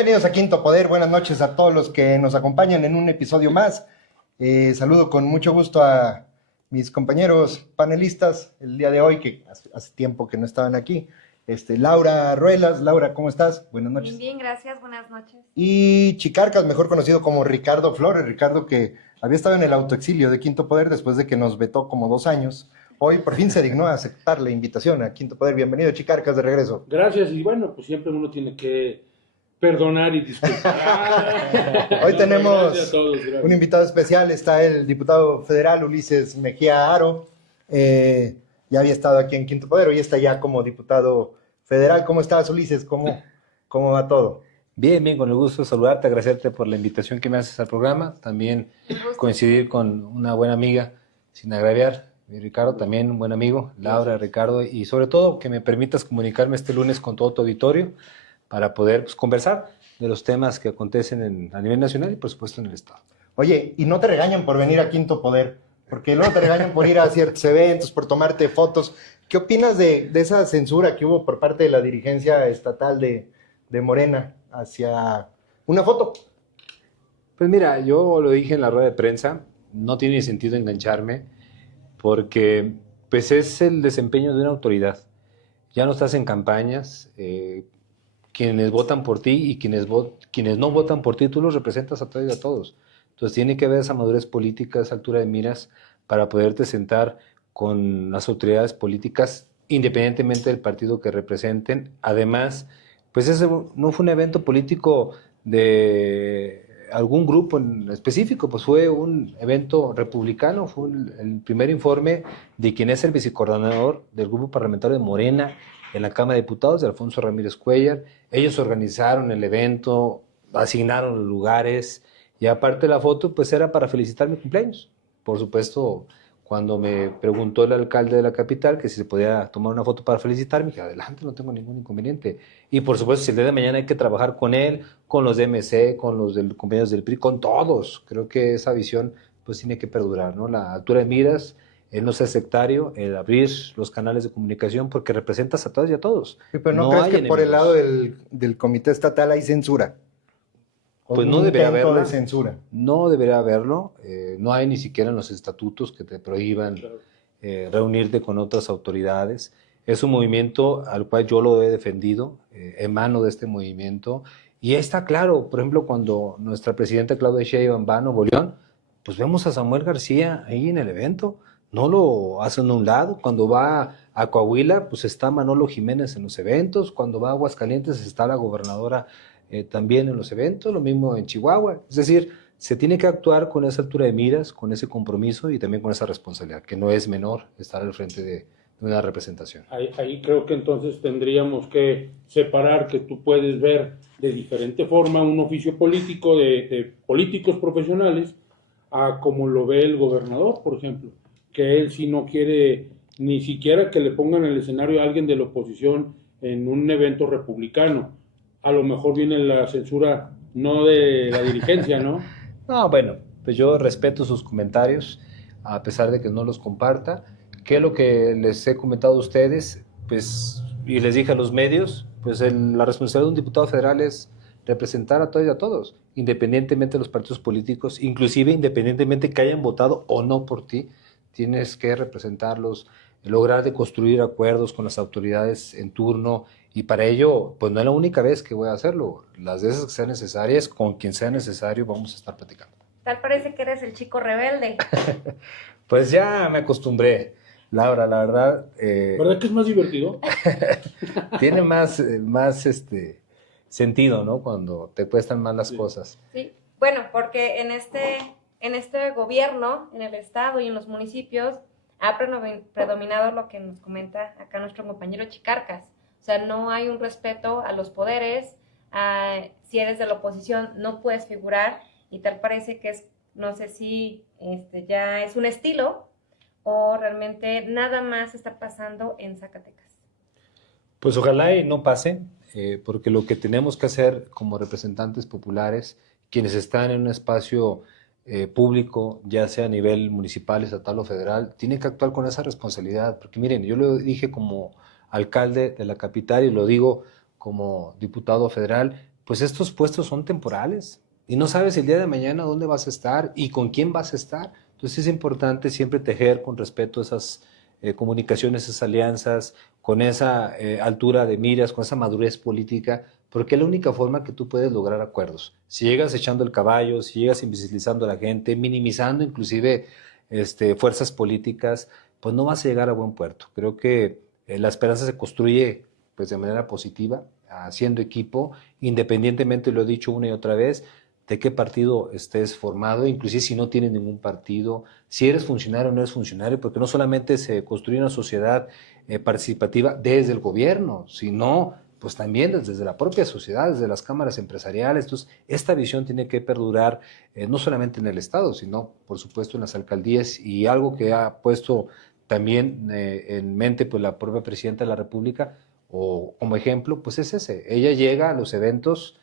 Bienvenidos a Quinto Poder, buenas noches a todos los que nos acompañan en un episodio más. Saludo con mucho gusto a mis compañeros panelistas el día de hoy, que hace tiempo que no estaban aquí. Laura Ruelas. Laura, ¿cómo estás? Buenas noches. Bien, gracias, buenas noches. Y Chicarcas, mejor conocido como Ricardo Flores. Ricardo, que había estado en el autoexilio de Quinto Poder después de que nos vetó como 2 años. Hoy por fin se dignó a aceptar la invitación a Quinto Poder. Bienvenido, Chicarcas, de regreso. Gracias, y bueno, pues siempre uno tiene que perdonar y disculpar. Hoy tenemos gracias. un invitado especial. Está el diputado federal Ulises Mejía Haro. Ya había estado aquí en Quinto Poder, hoy está ya como diputado federal. ¿Cómo estás, Ulises? ¿Cómo va todo? Bien, bien, con el gusto de saludarte, agradecerte por la invitación que me haces al programa. También coincidir con una buena amiga, sin agraviar. Y Ricardo, también un buen amigo, Laura, Ricardo, y sobre todo que me permitas comunicarme este lunes con todo tu auditorio para poder conversar de los temas que acontecen a nivel nacional y por supuesto en el Estado. Oye, y no te regañan por venir a Quinto Poder, porque luego te regañan por ir a ciertos eventos, por tomarte fotos. ¿Qué opinas de esa censura que hubo por parte de la dirigencia estatal de Morena hacia una foto? Pues mira, yo lo dije en la rueda de prensa, no tiene sentido engancharme, porque pues es el desempeño de una autoridad. Ya no estás en campañas, quienes votan por ti y quienes no votan por ti, tú los representas a todos y a todos. Entonces tiene que haber esa madurez política, esa altura de miras para poderte sentar con las autoridades políticas, independientemente del partido que representen. Además, pues ese no fue un evento político de algún grupo en específico, pues fue un evento republicano, fue el primer informe de quien es el vicecoordinador del grupo parlamentario de Morena en la Cámara de Diputados, de Alfonso Ramírez Cuellar. Ellos organizaron el evento, asignaron los lugares, y aparte la foto pues era para felicitar mi cumpleaños. Por supuesto, cuando me preguntó el alcalde de la capital que si se podía tomar una foto para felicitarme, dije, adelante, no tengo ningún inconveniente. Y por supuesto, si el día de mañana hay que trabajar con él, con los de MC, con los compañeros del PRI, con todos, creo que esa visión pues tiene que perdurar, ¿no? La altura de miras, el no ser sectario, el abrir los canales de comunicación, porque representas a todas y a todos. Sí, pero ¿no crees que por el lado del comité estatal hay censura? Pues no debería haberlo. De censura. No debería haberlo. No hay ni siquiera en los estatutos que te prohíban reunirte con otras autoridades. Es un movimiento al cual yo lo he defendido, emano de este movimiento. Y está claro, por ejemplo, cuando nuestra presidenta Claudia Sheinbaum va a Nuevo León, pues vemos a Samuel García ahí en el evento. No lo hacen a un lado. Cuando va a Coahuila, pues está Manolo Jiménez en los eventos. Cuando va a Aguascalientes está la gobernadora también en los eventos, lo mismo en Chihuahua. Es decir, se tiene que actuar con esa altura de miras, con ese compromiso y también con esa responsabilidad, que no es menor estar al frente de una representación. Ahí creo que entonces tendríamos que separar que tú puedes ver de diferente forma un oficio político de políticos profesionales a como lo ve el gobernador, por ejemplo, que él sí no quiere ni siquiera que le pongan en el escenario a alguien de la oposición en un evento republicano. A lo mejor viene la censura no de la dirigencia, ¿no? No, bueno, pues yo respeto sus comentarios, a pesar de que no los comparta. ¿Qué es lo que les he comentado a ustedes? Pues, y les dije a los medios, pues la responsabilidad de un diputado federal es representar a todos y a todos, independientemente de los partidos políticos, inclusive independientemente que hayan votado o no por ti, tienes que representarlos, lograr de construir acuerdos con las autoridades en turno. Y para ello, pues no es la única vez que voy a hacerlo. Las veces que sean necesarias, con quien sea necesario, vamos a estar platicando. Tal parece que eres el chico rebelde. Pues ya me acostumbré, Laura, la verdad. ¿Verdad que es más divertido? Tiene más sentido, ¿no? Cuando te cuestan más las cosas. Sí, bueno, porque en este gobierno, en el estado y en los municipios, ha predominado lo que nos comenta acá nuestro compañero Chicarcas. O sea, no hay un respeto a los poderes, si eres de la oposición no puedes figurar, y tal parece que es, no sé si ya es un estilo o realmente nada más está pasando en Zacatecas. Pues ojalá y no pase, porque lo que tenemos que hacer como representantes populares, quienes están en un espacio público, ya sea a nivel municipal, estatal o federal, tiene que actuar con esa responsabilidad, porque miren, yo lo dije como alcalde de la capital y lo digo como diputado federal, pues estos puestos son temporales y no sabes el día de mañana dónde vas a estar y con quién vas a estar. Entonces es importante siempre tejer con respeto esas comunicaciones, esas alianzas, con esa altura de miras, con esa madurez política, porque es la única forma que tú puedes lograr acuerdos. Si llegas echando el caballo, si llegas invisibilizando a la gente, minimizando inclusive fuerzas políticas, pues no vas a llegar a buen puerto. Creo que la esperanza se construye pues de manera positiva, haciendo equipo, independientemente, lo he dicho una y otra vez, de qué partido estés formado, inclusive si no tienes ningún partido, si eres funcionario o no eres funcionario, porque no solamente se construye una sociedad participativa desde el gobierno, sino pues también desde la propia sociedad, desde las cámaras empresariales. Entonces, esta visión tiene que perdurar no solamente en el Estado, sino, por supuesto, en las alcaldías, y algo que ha puesto también en mente pues la propia Presidenta de la República, o como ejemplo, pues es ese. Ella llega a los eventos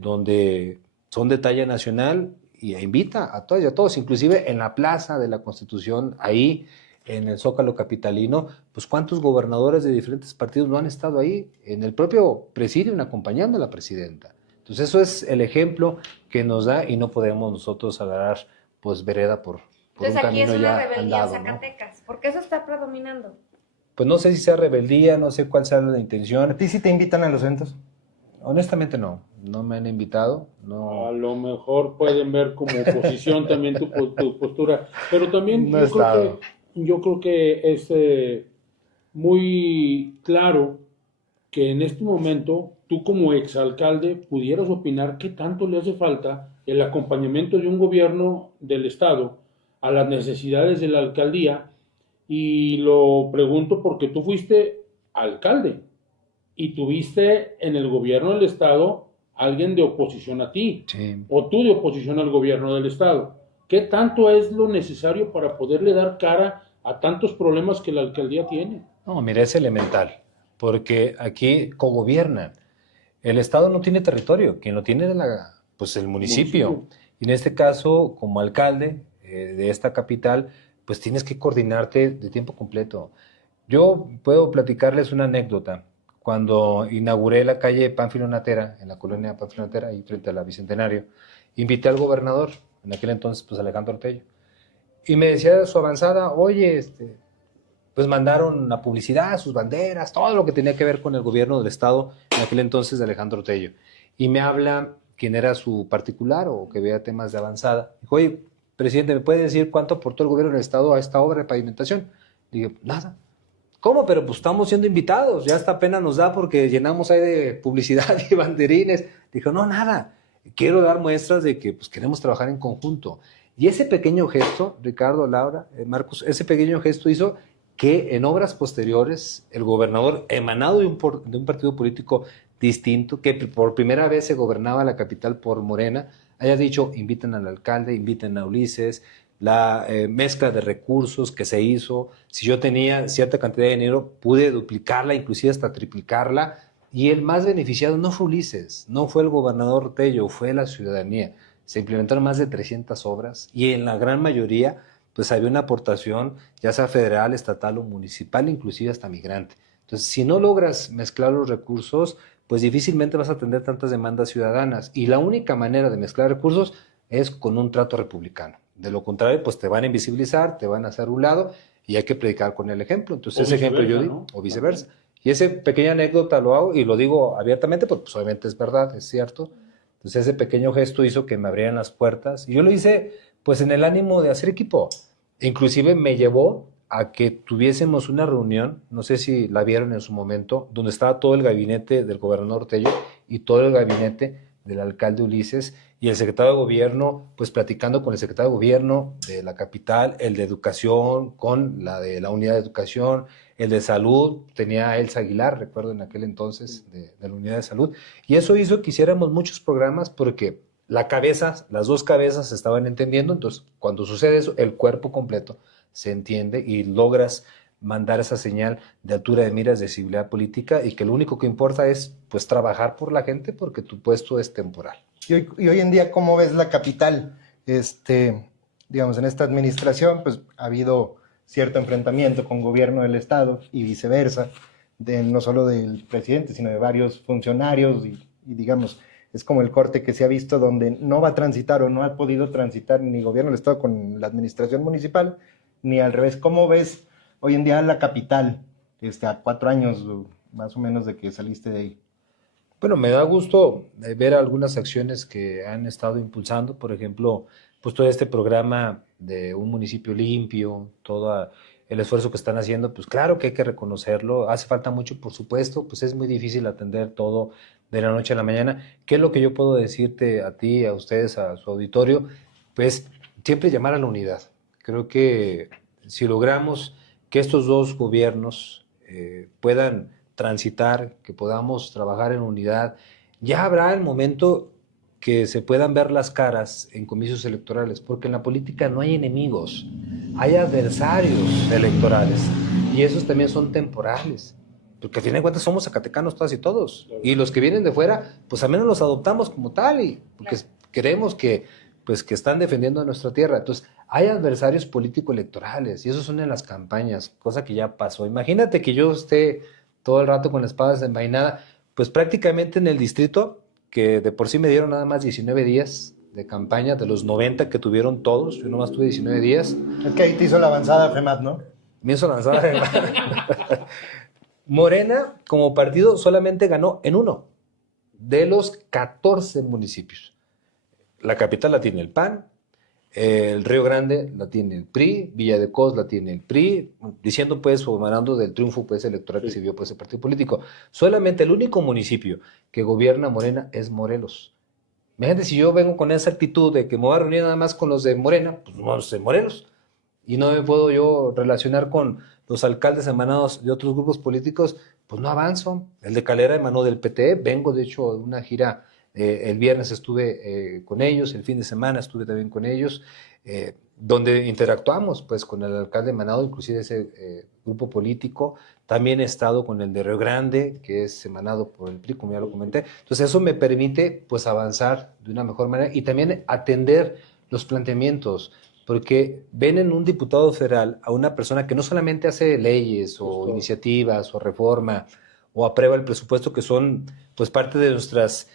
donde son de talla nacional y invita a todas y a todos, inclusive en la Plaza de la Constitución, ahí en el Zócalo capitalino, pues cuántos gobernadores de diferentes partidos no han estado ahí, en el propio presidio, acompañando a la presidenta. Entonces eso es el ejemplo que nos da y no podemos nosotros agarrar pues vereda por Entonces, un aquí es camino una ya rebeldía andado, en ¿no? Zacatecas, porque eso está predominando. Pues no sé si sea rebeldía, no sé cuál sea la ¿A intención. ti sí te invitan a los eventos? Honestamente no me han invitado, no. A lo mejor pueden ver como oposición también tu postura, pero también No he estado. yo creo que es muy claro que en este momento tú como exalcalde pudieras opinar qué tanto le hace falta el acompañamiento de un gobierno del estado a las necesidades de la alcaldía, y lo pregunto porque tú fuiste alcalde y tuviste en el gobierno del estado alguien de oposición a ti, Sí. o tú de oposición al gobierno del estado. ¿Qué tanto es lo necesario para poderle dar cara a tantos problemas que la alcaldía tiene? No, mira, es elemental, porque aquí cogobiernan. El Estado no tiene territorio, quien lo tiene es pues el municipio. Y en este caso, como alcalde de esta capital, pues tienes que coordinarte de tiempo completo. Yo puedo platicarles una anécdota. Cuando inauguré la calle Pánfilo Natera, en la colonia Pánfilo Natera, ahí frente a la Bicentenario, invité al gobernador, en aquel entonces, pues Alejandro Ortello, y me decía de su avanzada, oye, pues mandaron la publicidad, sus banderas, todo lo que tenía que ver con el gobierno del estado en aquel entonces de Alejandro Ortello. Y me habla quién era su particular o que veía temas de avanzada. Dijo, oye, presidente, ¿me puede decir cuánto aportó el gobierno del estado a esta obra de pavimentación? Dije, nada. ¿Cómo? Pero pues estamos siendo invitados, ya esta pena nos da porque llenamos ahí de publicidad y banderines. Dijo, no, nada. Quiero dar muestras de que pues queremos trabajar en conjunto. Y ese pequeño gesto, Ricardo, Laura, Marcos, ese pequeño gesto hizo que en obras posteriores el gobernador, emanado de un partido político distinto, que por primera vez se gobernaba la capital por Morena, haya dicho, inviten al alcalde, inviten a Ulises, la mezcla de recursos que se hizo. Si yo tenía cierta cantidad de dinero, pude duplicarla, inclusive hasta triplicarla, y el más beneficiado no fue Ulises, no fue el gobernador Ortello, fue la ciudadanía. Se implementaron más de 300 obras y en la gran mayoría pues había una aportación, ya sea federal, estatal o municipal, inclusive hasta migrante. Entonces, si no logras mezclar los recursos, pues difícilmente vas a atender tantas demandas ciudadanas. Y la única manera de mezclar recursos es con un trato republicano. De lo contrario, pues te van a invisibilizar, te van a hacer un lado y hay que predicar con el ejemplo. Entonces, ese ejemplo yo digo, ¿no? O viceversa. Y esa pequeña anécdota lo hago y lo digo abiertamente, porque pues obviamente es verdad, es cierto. Entonces, ese pequeño gesto hizo que me abrieran las puertas y yo lo hice pues en el ánimo de hacer equipo. Inclusive me llevó a que tuviésemos una reunión, no sé si la vieron en su momento, donde estaba todo el gabinete del gobernador Ortello y todo el gabinete del alcalde Ulises y el secretario de gobierno, pues platicando con el secretario de gobierno de la capital, el de educación, con la de la unidad de educación, el de salud, tenía a Elsa Aguilar, recuerdo en aquel entonces, de la unidad de salud, y eso hizo que hiciéramos muchos programas porque las dos cabezas se estaban entendiendo. Entonces cuando sucede eso, el cuerpo completo se entiende y logras mandar esa señal de altura de miras, de civilidad política, y que lo único que importa es pues trabajar por la gente porque tu puesto es temporal. Y hoy en día, ¿cómo ves la capital? Digamos, en esta administración, pues ha habido cierto enfrentamiento con gobierno del estado y viceversa, no solo del presidente, sino de varios funcionarios y digamos, es como el corte que se ha visto donde no va a transitar o no ha podido transitar ni gobierno del Estado con la administración municipal, ni al revés. ¿Cómo ves hoy en día la capital, a 4 años más o menos de que saliste de ahí? Bueno, me da gusto ver algunas acciones que han estado impulsando, por ejemplo, pues todo este programa de un municipio limpio, todo el esfuerzo que están haciendo, pues claro que hay que reconocerlo, hace falta mucho, por supuesto, pues es muy difícil atender todo de la noche a la mañana. ¿Qué es lo que yo puedo decirte a ti, a ustedes, a su auditorio? Pues siempre llamar a la unidad. Creo que si logramos que estos dos gobiernos puedan transitar, que podamos trabajar en unidad, ya habrá el momento que se puedan ver las caras en comicios electorales, porque en la política no hay enemigos, hay adversarios electorales, y esos también son temporales, porque al fin de cuentas somos zacatecanos todas y todos, y los que vienen de fuera, pues al menos los adoptamos como tal, y porque queremos que, pues, que están defendiendo nuestra tierra. Entonces, hay adversarios político-electorales, y esos son en las campañas, cosa que ya pasó. Imagínate que yo esté todo el rato con la espada desenvainada, pues prácticamente en el distrito, que de por sí me dieron nada más 19 días de campaña, de los 90 que tuvieron todos, yo nomás tuve 19 días. Es que ahí te hizo la avanzada FEMAT, ¿no? Me hizo la avanzada FEMAT. Morena, como partido, solamente ganó en uno de los 14 municipios. La capital la tiene el PAN, el Río Grande la tiene el PRI, Villa de Cos la tiene el PRI, diciendo pues, o hablando del triunfo pues, electoral que se vio por ese partido político. Solamente el único municipio que gobierna Morena es Morelos. Imagínate si yo vengo con esa actitud de que me voy a reunir nada más con los de Morena, pues vamos de Morelos. Y no me puedo yo relacionar con los alcaldes emanados de otros grupos políticos, pues no avanzo. El de Calera emanó del PTE, vengo de hecho de una gira. El viernes estuve con ellos, el fin de semana estuve también con ellos, donde interactuamos pues con el alcalde emanado, inclusive ese grupo político. También he estado con el de Río Grande, que es emanado por el PRI, como ya lo comenté. Entonces eso me permite pues avanzar de una mejor manera y también atender los planteamientos, porque ven en un diputado federal a una persona que no solamente hace leyes o iniciativas o reforma o aprueba el presupuesto, que son pues parte de nuestras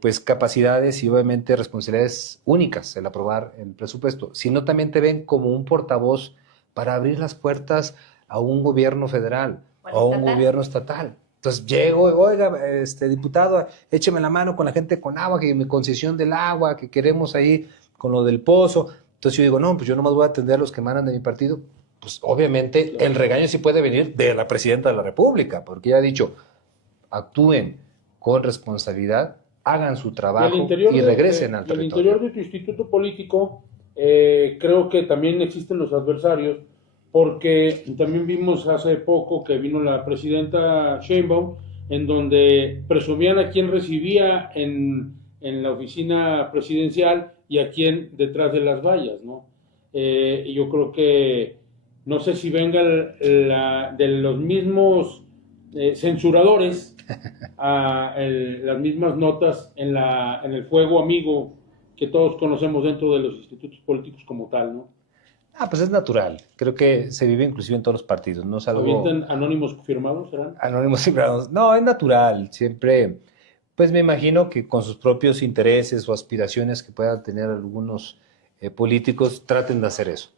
pues capacidades y obviamente responsabilidades únicas el aprobar el presupuesto, sino también te ven como un portavoz para abrir las puertas a un gobierno federal o a un gobierno estatal. Entonces llego, oiga, diputado, écheme la mano con la gente con agua, que mi concesión del agua, que queremos ahí con lo del pozo. Entonces yo digo, no, pues yo nomás voy a atender a los que emanan de mi partido. Pues obviamente el regaño sí puede venir de la presidenta de la República, porque ella ha dicho, actúen con responsabilidad, hagan su trabajo y regresen al territorio. En el interior de tu instituto político, creo que también existen los adversarios, porque también vimos hace poco que vino la presidenta Sheinbaum, en donde presumían a quién recibía en la oficina presidencial y a quién detrás de las vallas, ¿no? Y yo creo que, no sé si venga de los mismos censuradores a las mismas notas en el fuego amigo que todos conocemos dentro de los institutos políticos como tal, ¿no? Pues es natural. Creo que se vive inclusive en todos los partidos. No es algo... ¿Avientan anónimos firmados, serán? Anónimos firmados. No, es natural. Siempre, pues me imagino que con sus propios intereses o aspiraciones que puedan tener algunos políticos, traten de hacer eso.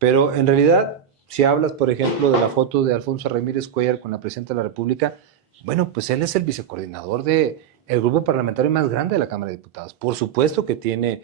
Pero en realidad, si hablas, por ejemplo, de la foto de Alfonso Ramírez Cuellar con la presidenta de la República, bueno, pues él es el vicecoordinador del grupo parlamentario más grande de la Cámara de Diputados. Por supuesto que tiene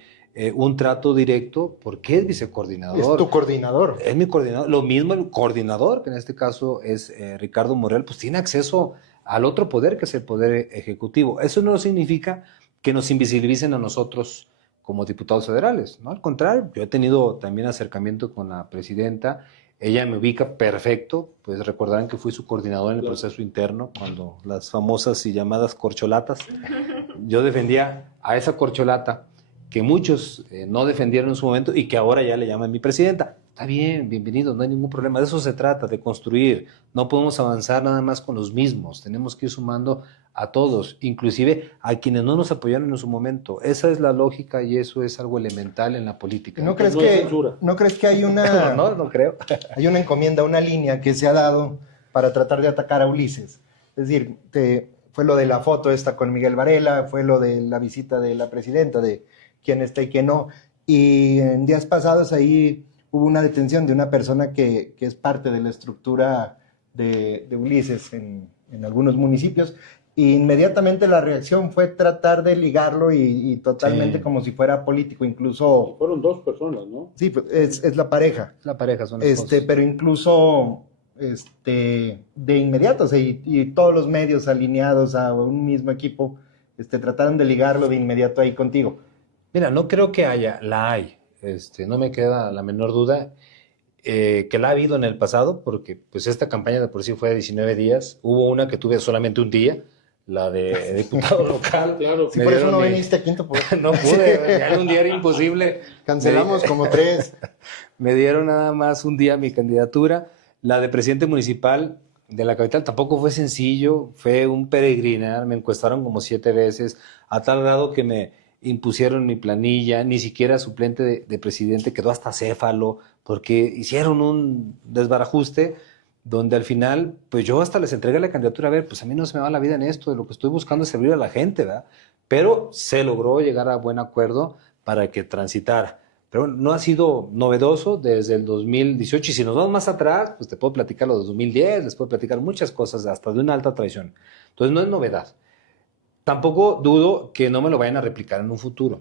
un trato directo porque es vicecoordinador. Es tu coordinador. Es mi coordinador. Lo mismo el coordinador, que en este caso es Ricardo Monreal, pues tiene acceso al otro poder, que es el poder ejecutivo. Eso no significa que nos invisibilicen a nosotros como diputados federales, ¿no? Al contrario, yo he tenido también acercamiento con la presidenta. Ella me ubica perfecto, pues recordarán que fui su coordinador en el proceso interno, cuando las famosas y llamadas corcholatas. Yo defendía a esa corcholata que muchos no defendieron en su momento y que ahora ya le llaman mi presidenta. Está bien, bienvenido, no hay ningún problema. De eso se trata, de construir. No podemos avanzar nada más con los mismos. Tenemos que ir sumando a todos, inclusive a quienes no nos apoyaron en su momento. Esa es la lógica y eso es algo elemental en la política. ¿No crees que hay una... No creo. Hay una encomienda, una línea que se ha dado para tratar de atacar a Ulises? Es decir, fue lo de la foto esta con Miguel Varela, fue lo de la visita de la presidenta, de quién está y quién no. Y en días pasados ahí hubo una detención de una persona que es parte de la estructura de Ulises en algunos municipios. Y inmediatamente la reacción fue tratar de ligarlo y totalmente Sí. como si fuera político, incluso... Fueron dos personas, ¿no? Sí, pues, es la pareja. La pareja son esposos. Pero incluso de inmediato, o sea, y todos los medios alineados a un mismo equipo trataron de ligarlo de inmediato ahí contigo. Mira, no creo que la hay. No me queda la menor duda que la ha habido en el pasado, porque pues esta campaña de por sí fue de 19 días. Hubo una que tuve solamente un día, la de diputado local. Claro. Sí, Me por eso dieron no mi- viniste a Quinto Poder. No pude, ya en un día era imposible. Cancelamos como 3. Me dieron nada más un día mi candidatura. La de presidente municipal de la capital tampoco fue sencillo, fue un peregrinar, me encuestaron como 7 veces, a tal grado que me impusieron mi planilla, ni siquiera suplente de presidente, quedó hasta céfalo, porque hicieron un desbarajuste donde al final, pues yo hasta les entregué la candidatura, a ver, pues a mí no se me va la vida en esto, lo que estoy buscando es servir a la gente, ¿verdad? Pero se logró llegar a buen acuerdo para que transitara. Pero bueno, no ha sido novedoso desde el 2018, y si nos vamos más atrás, pues te puedo platicar lo de 2010, les puedo platicar muchas cosas, hasta de una alta traición. Entonces no es novedad. Tampoco dudo que no me lo vayan a replicar en un futuro,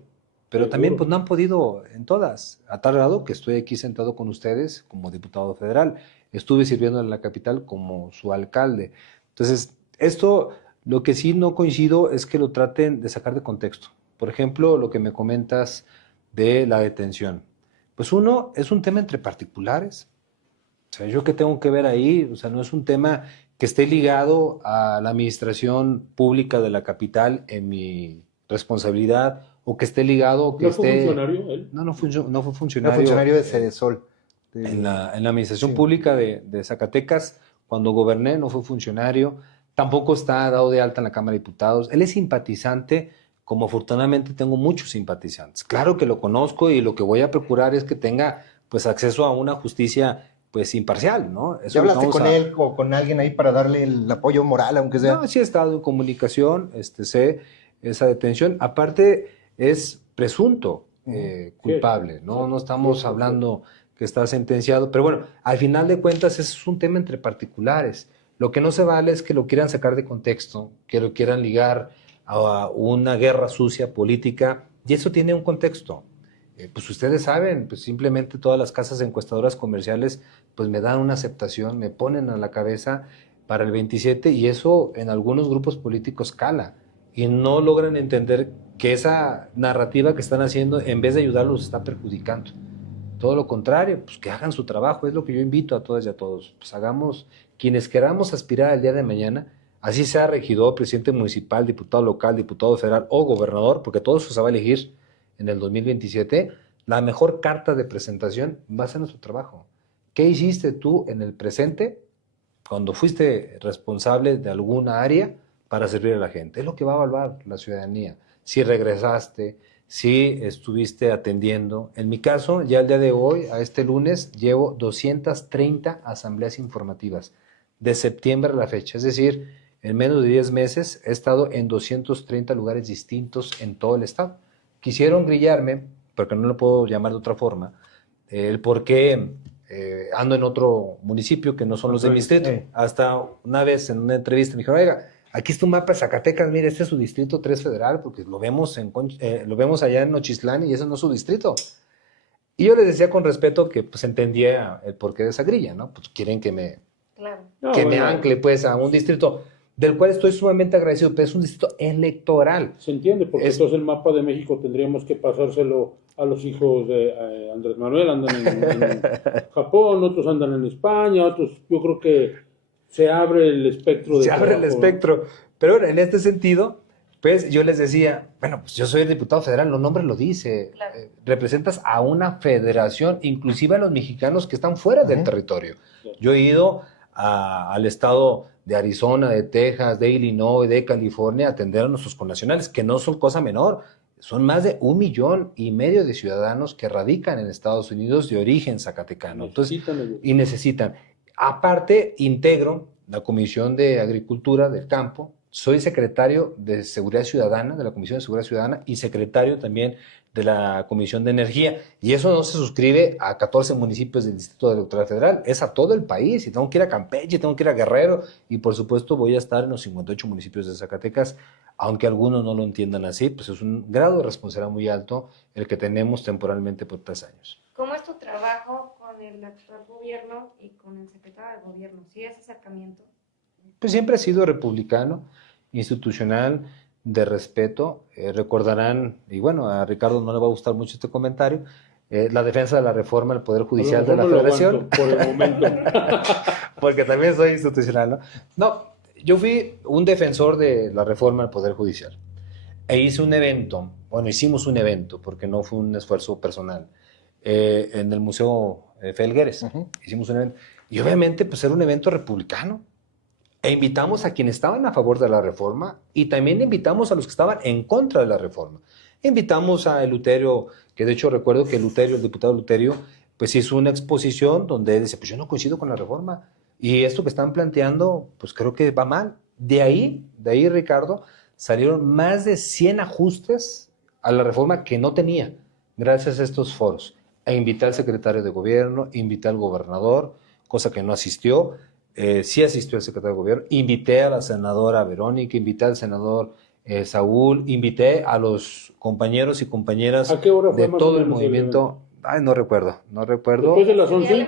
pero Seguro. también pues no han podido en todas, a tal grado que estoy aquí sentado con ustedes como diputado federal, estuve sirviendo en la capital como su alcalde. Entonces, esto, lo que sí no coincido es que lo traten de sacar de contexto. Por ejemplo, lo que me comentas de la detención. Pues uno, es un tema entre particulares. O sea, yo qué tengo que ver ahí, o sea, no es un tema que esté ligado a la administración pública de la capital en mi responsabilidad, o que esté ligado, que ¿No fue esté... funcionario él? No, no fue Era funcionario. funcionario de Cedesol. En la administración Sí. pública de Zacatecas, cuando goberné, no fue funcionario. Tampoco está dado de alta en la Cámara de Diputados. Él es simpatizante, como afortunadamente tengo muchos simpatizantes. Claro que lo conozco, y lo que voy a procurar es que tenga pues acceso a una justicia pues imparcial, ¿no? Eso ¿Ya hablaste vamos con a- él o con alguien ahí para darle el apoyo moral, aunque sea? No, sí he estado en comunicación, sé esa detención. Aparte, es presunto culpable, ¿no? No estamos Sí. hablando que está sentenciado, pero bueno, al final de cuentas es un tema entre particulares. Lo que no se vale es que lo quieran sacar de contexto, que lo quieran ligar a una guerra sucia política, y eso tiene un contexto. Pues ustedes saben, pues simplemente todas las casas encuestadoras comerciales pues me dan una aceptación, me ponen a la cabeza para el 27, y eso en algunos grupos políticos cala y no logran entender que esa narrativa que están haciendo en vez de ayudarlos está perjudicando. Todo lo contrario, pues que hagan su trabajo, es lo que yo invito a todas y a todos. Pues hagamos, quienes queramos aspirar al día de mañana, así sea regidor, presidente municipal, diputado local, diputado federal o gobernador, porque todo eso se va a elegir en el 2027, la mejor carta de presentación va a ser nuestro trabajo. ¿Qué hiciste tú en el presente cuando fuiste responsable de alguna área para servir a la gente? Es lo que va a evaluar la ciudadanía. Si regresaste, si estuviste atendiendo. En mi caso, ya el día de hoy, a este lunes, llevo 230 asambleas informativas de septiembre a la fecha. Es decir, en menos de 10 meses he estado en 230 lugares distintos en todo el estado. Quisieron grillarme, porque no lo puedo llamar de otra forma, el por qué ando en otro municipio que no son los de mi distrito. Hasta una vez en una entrevista me dijeron, oiga, aquí está un mapa de Zacatecas, mire, este es su distrito 3 federal, porque lo vemos allá en Nochistlán y ese no es su distrito. Y yo les decía con respeto que pues entendía el porqué de esa grilla, ¿no? Pues quieren que me Claro. No, me bueno, ancle pues a un distrito del cual estoy sumamente agradecido, pero es un distrito electoral. se entiende, porque entonces el mapa de México tendríamos que pasárselo a los hijos de Andrés Manuel, andan en Japón, otros andan en España, otros, yo creo que se abre el espectro de Se abre el trabajo, ¿no? espectro. Pero bueno, en este sentido, pues yo les decía, bueno, pues yo soy el diputado federal, los nombres lo dice. Claro. Representas a una federación, inclusive a los mexicanos que están fuera del territorio. Claro. Yo he ido al estado de Arizona, de Texas, de Illinois, de California a atender a nuestros connacionales, que no son cosa menor. Son más de 1,5 millones de ciudadanos que radican en Estados Unidos de origen zacatecano. Entonces, necesitan. Aparte, integro la Comisión de Agricultura del Campo, soy secretario de Seguridad Ciudadana, de la Comisión de Seguridad Ciudadana, y secretario también de la Comisión de Energía. Y eso no se suscribe a 14 municipios del Distrito Electoral Federal, es a todo el país. Y tengo que ir a Campeche, tengo que ir a Guerrero, y por supuesto voy a estar en los 58 municipios de Zacatecas, aunque algunos no lo entiendan así, pues es un grado de responsabilidad muy alto el que tenemos temporalmente por 3 años. ¿Cómo es tu trabajo con el actual gobierno y con el secretario de gobierno? ¿Sí es acercamiento? Pues siempre he sido republicano, institucional, de respeto. Recordarán, y bueno, a Ricardo no le va a gustar mucho este comentario, la defensa de la reforma del Poder Judicial de la Federación. Por el momento. Porque también soy institucional, ¿no? No, yo fui un defensor de la reforma del Poder Judicial. E hice un evento, bueno, hicimos un evento, porque no fue un esfuerzo personal, en el Museo Felgueres. Hicimos un evento. Y obviamente, pues era un evento republicano. E invitamos a quienes estaban a favor de la reforma y también invitamos a los que estaban en contra de la reforma. Invitamos a Eleuterio, que de hecho recuerdo que Eleuterio, el diputado Eleuterio, pues hizo una exposición donde él dice, pues yo no coincido con la reforma y esto que están planteando, pues creo que va mal. De ahí, Ricardo, salieron más de 100 ajustes a la reforma que no tenía, gracias a estos foros. E invité al secretario de gobierno, invité al gobernador, cosa que no asistió. Sí asistió el secretario de gobierno, invité a la senadora Verónica, invité al senador Saúl, invité a los compañeros y compañeras ¿A qué hora fue de más o todo el menos movimiento. Ay, no recuerdo. Después de las 11.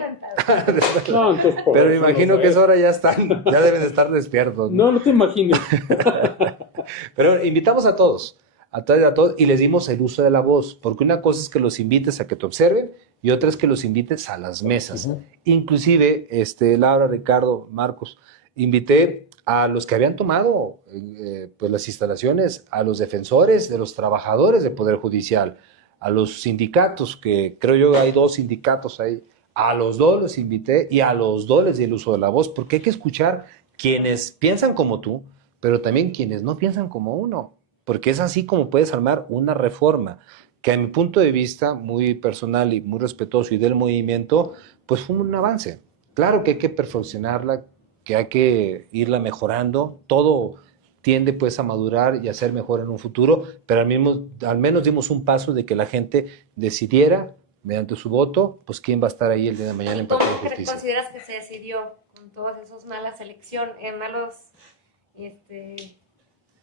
No, entonces Pero me eso imagino no que fue. esa hora ya están, ya deben de estar despiertos. No te imagines. Pero invitamos a todos, y les dimos el uso de la voz, porque una cosa es que los invites a que te observen y otra es que los invites a las mesas. Inclusive, Laura, Ricardo, Marcos, invité a los que habían tomado pues las instalaciones, a los defensores de los trabajadores del Poder Judicial, a los sindicatos, que creo yo hay 2 sindicatos ahí, a los 2 los invité y a los 2 les di el uso de la voz, porque hay que escuchar quienes piensan como tú, pero también quienes no piensan como uno, porque es así como puedes armar una reforma que a mi punto de vista, muy personal y muy respetuoso y del movimiento, pues fue un avance. Claro que hay que perfeccionarla, que hay que irla mejorando, todo tiende pues a madurar y a ser mejor en un futuro, pero al menos dimos un paso de que la gente decidiera, mediante su voto, pues quién va a estar ahí el día de mañana en Partido de ¿Cómo Justicia. consideras que se decidió con todas esas malas elecciones,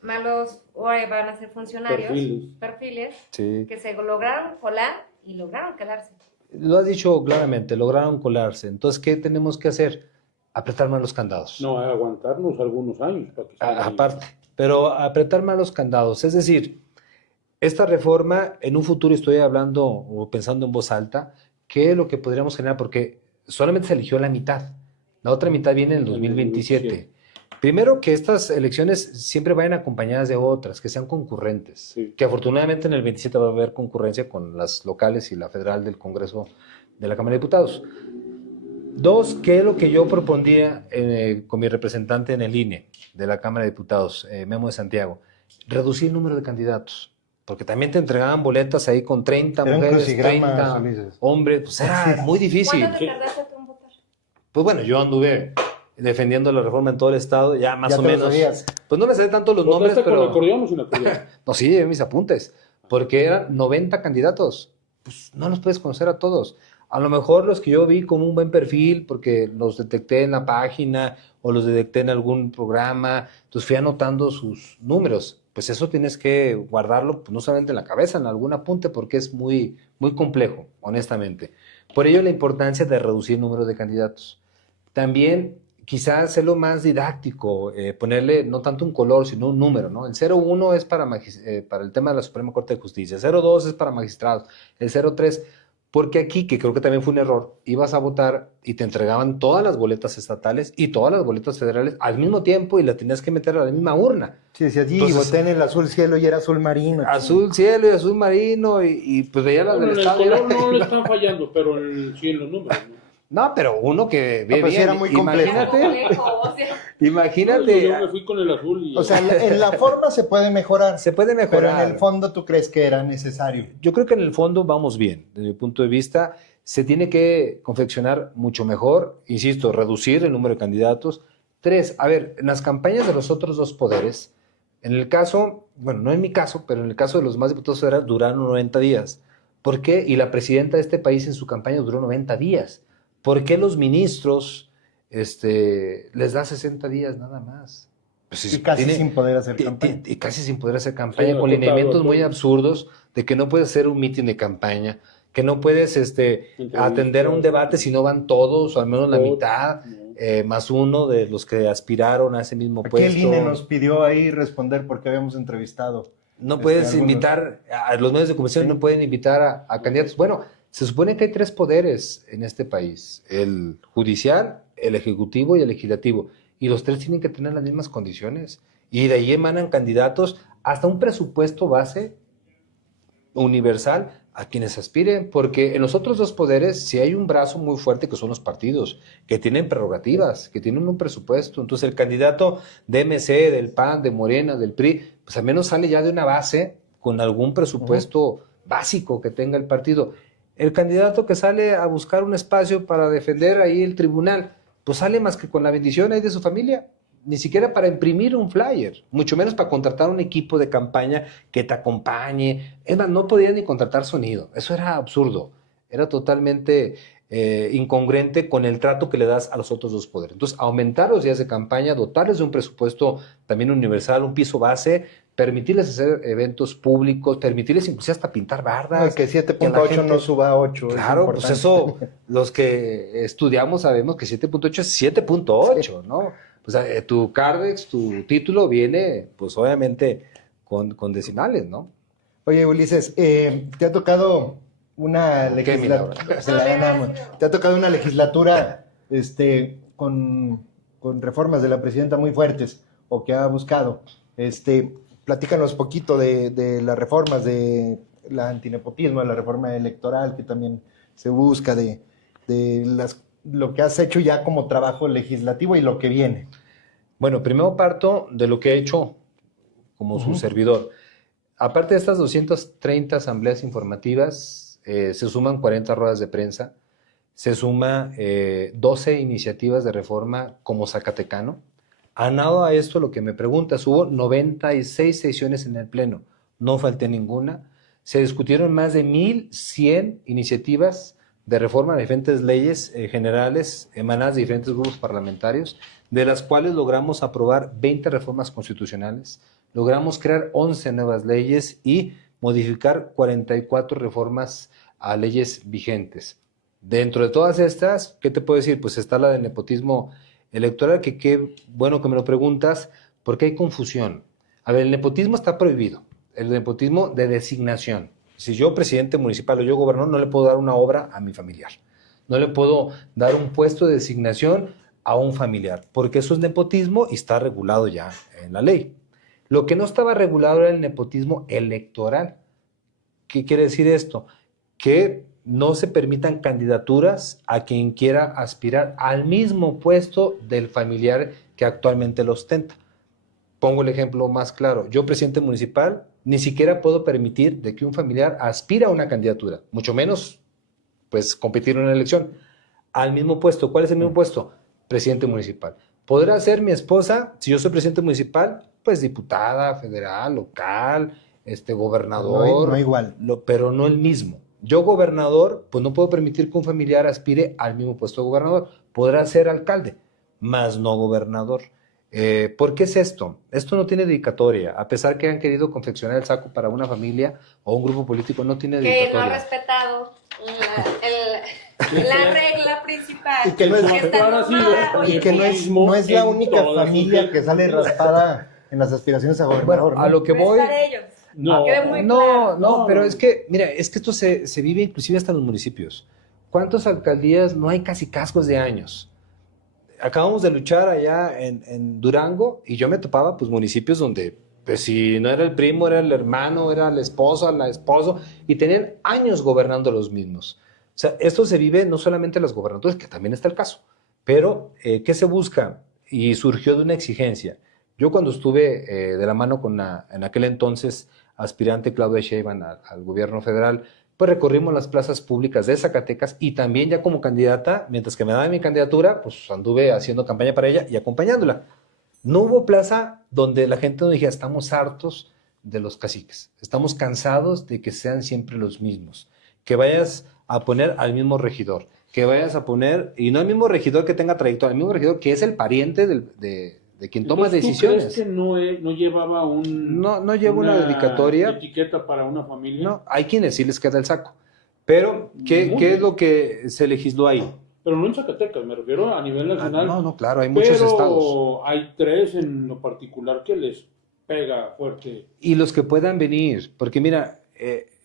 malos van a ser funcionarios, perfiles Sí. que se lograron colar y lograron quedarse? Lo has dicho claramente, lograron colarse. Entonces, ¿qué tenemos que hacer? Apretar más los candados. No, aguantarnos algunos años. Para que Aparte, pero apretar más los candados. Es decir, esta reforma, en un futuro estoy hablando o pensando en voz alta, ¿qué es lo que podríamos generar? Porque solamente se eligió la mitad. La otra mitad viene en el 2027. Primero, que estas elecciones siempre vayan acompañadas de otras, que sean concurrentes. Sí. Que afortunadamente en el 27 va a haber concurrencia con las locales y la federal del Congreso de la Cámara de Diputados. 2, ¿qué es lo que yo propondría con mi representante en el INE de la Cámara de Diputados, Memo de Santiago? Reducir el número de candidatos. Porque también te entregaban boletas ahí con 30 Era un mujeres, crucigrama, 30 Ulises. hombres. Pues era muy difícil. ¿Cuánto te tardaste tú en votar? Pues bueno, yo anduve defendiendo la reforma en todo el estado, ya más Ya o te lo menos. sabías. Pues no me sé tanto los nombres, ¿Votaste pero... con acordeón o sin acordeón? No, sí, llevé mis apuntes, porque eran 90 candidatos. Pues no los puedes conocer a todos. A lo mejor los que yo vi con un buen perfil, porque los detecté en la página o los detecté en algún programa, entonces fui anotando sus números. Pues eso tienes que guardarlo, pues no solamente en la cabeza, en algún apunte, porque es muy, muy complejo, honestamente. Por ello la importancia de reducir el número de candidatos. También quizás hacerlo más didáctico, ponerle no tanto un color, sino un número, ¿no? El 01 es para el tema de la Suprema Corte de Justicia, el 02 es para magistrados, el 03, porque aquí, que creo que también fue un error, ibas a votar y te entregaban todas las boletas estatales y todas las boletas federales al mismo tiempo y las tenías que meter a la misma urna. Sí, decía, allí Entonces, voté en el azul cielo y era azul marino. Azul cielo y azul marino y pues veía las Bueno, del en el estado. color no le están fallando, pero sí en los números. ¿no? No, pero uno que ve pero sí bien, era muy complejo. imagínate, Yo me fui con el azul y... O sea, en la forma se puede mejorar, se puede pero mejorar. en el fondo tú crees que era necesario. Yo creo que en el fondo vamos bien, desde mi punto de vista. Se tiene que confeccionar mucho mejor, insisto, reducir el número de candidatos, Tres, a ver, en las campañas de los otros dos poderes, en el caso, bueno, no en mi caso, pero en el caso de los demás diputados federales duraron 90 días. ¿Por qué? Y la presidenta de este país en su campaña duró 90 días. ¿Por qué los ministros les da 60 días nada más? Pues Y casi sin poder hacer campaña. Y casi sin poder hacer campaña, Sí, con lineamientos muy todo. absurdos de que no puedes hacer un mitin de campaña, que no puedes atender a un debate si no van todos, o al menos la Todos, mitad, no. más uno de los que aspiraron a ese mismo Aquí puesto. el INE nos pidió ahí responder porque habíamos entrevistado. No puedes algunos. invitar, a los medios de comunicación Sí. no pueden invitar a candidatos. Bueno, se supone que hay tres poderes en este país, el judicial, el ejecutivo y el legislativo, y los tres tienen que tener las mismas condiciones, y de ahí emanan candidatos hasta un presupuesto base universal a quienes aspiren, porque en los otros dos poderes sí hay un brazo muy fuerte que son los partidos, que tienen prerrogativas, que tienen un presupuesto. Entonces el candidato de MC, del PAN, de Morena, del PRI, pues al menos sale ya de una base con algún presupuesto básico que tenga el partido. El candidato que sale a buscar un espacio para defender ahí el tribunal, pues sale más que con la bendición ahí de su familia, ni siquiera para imprimir un flyer, mucho menos para contratar un equipo de campaña que te acompañe. Es más, no podían ni contratar sonido, eso era absurdo, era totalmente incongruente con el trato que le das a los otros dos poderes. Entonces, aumentar los días de campaña, dotarles de un presupuesto también universal, un piso base, permitirles hacer eventos públicos, permitirles incluso hasta pintar bardas. No, que que la 7.8 gente- no suba a 8. Claro, pues eso, los que estudiamos sabemos que 7.8 es 7.8, ¿no? O sea, tu Cardex, tu título viene, pues obviamente, con decimales, ¿no? Oye, Ulises, te ha tocado una ¿Qué, legislatura. Milagro? Se la ganamos. Te ha tocado una legislatura con reformas de la presidenta muy fuertes, o que ha buscado. Platícanos poquito de las reformas, de la antinepotismo, de la reforma electoral que también se busca, de lo que has hecho ya como trabajo legislativo y lo que viene. Bueno, primero parto de lo que he hecho como su servidor. Aparte de estas 230 asambleas informativas, se suman 40 ruedas de prensa, se suma 12 iniciativas de reforma como zacatecano. Aunado a esto, lo que me preguntas, hubo 96 sesiones en el Pleno, no falté ninguna. Se discutieron más de 1,100 iniciativas de reforma de diferentes leyes generales emanadas de diferentes grupos parlamentarios, de las cuales logramos aprobar 20 reformas constitucionales, logramos crear 11 nuevas leyes y modificar 44 reformas a leyes vigentes. Dentro de todas estas, ¿qué te puedo decir? Pues está la del nepotismo electoral, que qué bueno que me lo preguntas, porque hay confusión. A ver, el nepotismo está prohibido, el nepotismo de designación. Si yo, presidente municipal o yo, gobernador, no le puedo dar una obra a mi familiar. No le puedo dar un puesto de designación a un familiar, porque eso es nepotismo y está regulado ya en la ley. Lo que no estaba regulado era el nepotismo electoral. ¿Qué quiere decir esto? Que no se permitan candidaturas a quien quiera aspirar al mismo puesto del familiar que actualmente lo ostenta. Pongo el ejemplo más claro. Yo, presidente municipal, ni siquiera puedo permitir de que un familiar aspire a una candidatura, mucho menos pues competir en una elección al mismo puesto. ¿Cuál es el mismo puesto? Presidente municipal. ¿Podrá ser mi esposa, si yo soy presidente municipal, pues diputada federal, local, gobernador? No igual. Pero no el mismo. Yo, gobernador, pues no puedo permitir que un familiar aspire al mismo puesto de gobernador. Podrá ser alcalde, mas no gobernador. ¿Por qué es esto? Esto no tiene dedicatoria. A pesar que han querido confeccionar el saco para una familia o un grupo político, no tiene Que no dedicatoria. ha respetado la regla principal. Y que no es- está normada hoy Y en que día. no es la en única todas familia sus que sale familias. raspada en las aspiraciones a gobernador, Bueno, a ¿no? lo que No voy... está de ellos. No, Quede muy No, claro. no, No. pero es que, mira, es que esto se vive inclusive hasta en los municipios. ¿Cuántas alcaldías no hay casi cascos de años? Acabamos de luchar allá en Durango y yo me topaba pues municipios donde pues si no era el primo, era el hermano, era el esposo, la esposo, y tenían años gobernando los mismos. O sea, esto se vive no solamente en los gobernadores, que también está el caso, pero ¿qué se busca? Y surgió de una exigencia. Yo cuando estuve de la mano con en aquel entonces aspirante Claudia Sheinbaum al gobierno federal, pues recorrimos las plazas públicas de Zacatecas y también ya como candidata, mientras que me daba mi candidatura, pues anduve haciendo campaña para ella y acompañándola. No hubo plaza donde la gente no dijera, estamos hartos de los caciques, estamos cansados de que sean siempre los mismos, que vayas a poner al mismo regidor, que vayas a poner, y no al mismo regidor que tenga trayectoria, al mismo regidor que es el pariente de quien toma decisiones. ¿Tú crees que no llevaba no lleva una dedicatoria, etiqueta para una familia? No, hay quienes sí les queda el saco. Pero, ¿qué es lo que se legisló ahí? Pero no en Zacatecas, me refiero a nivel nacional. No, claro, hay muchos estados. Pero hay 3 en lo particular que les pega fuerte. Y los que puedan venir, porque mira,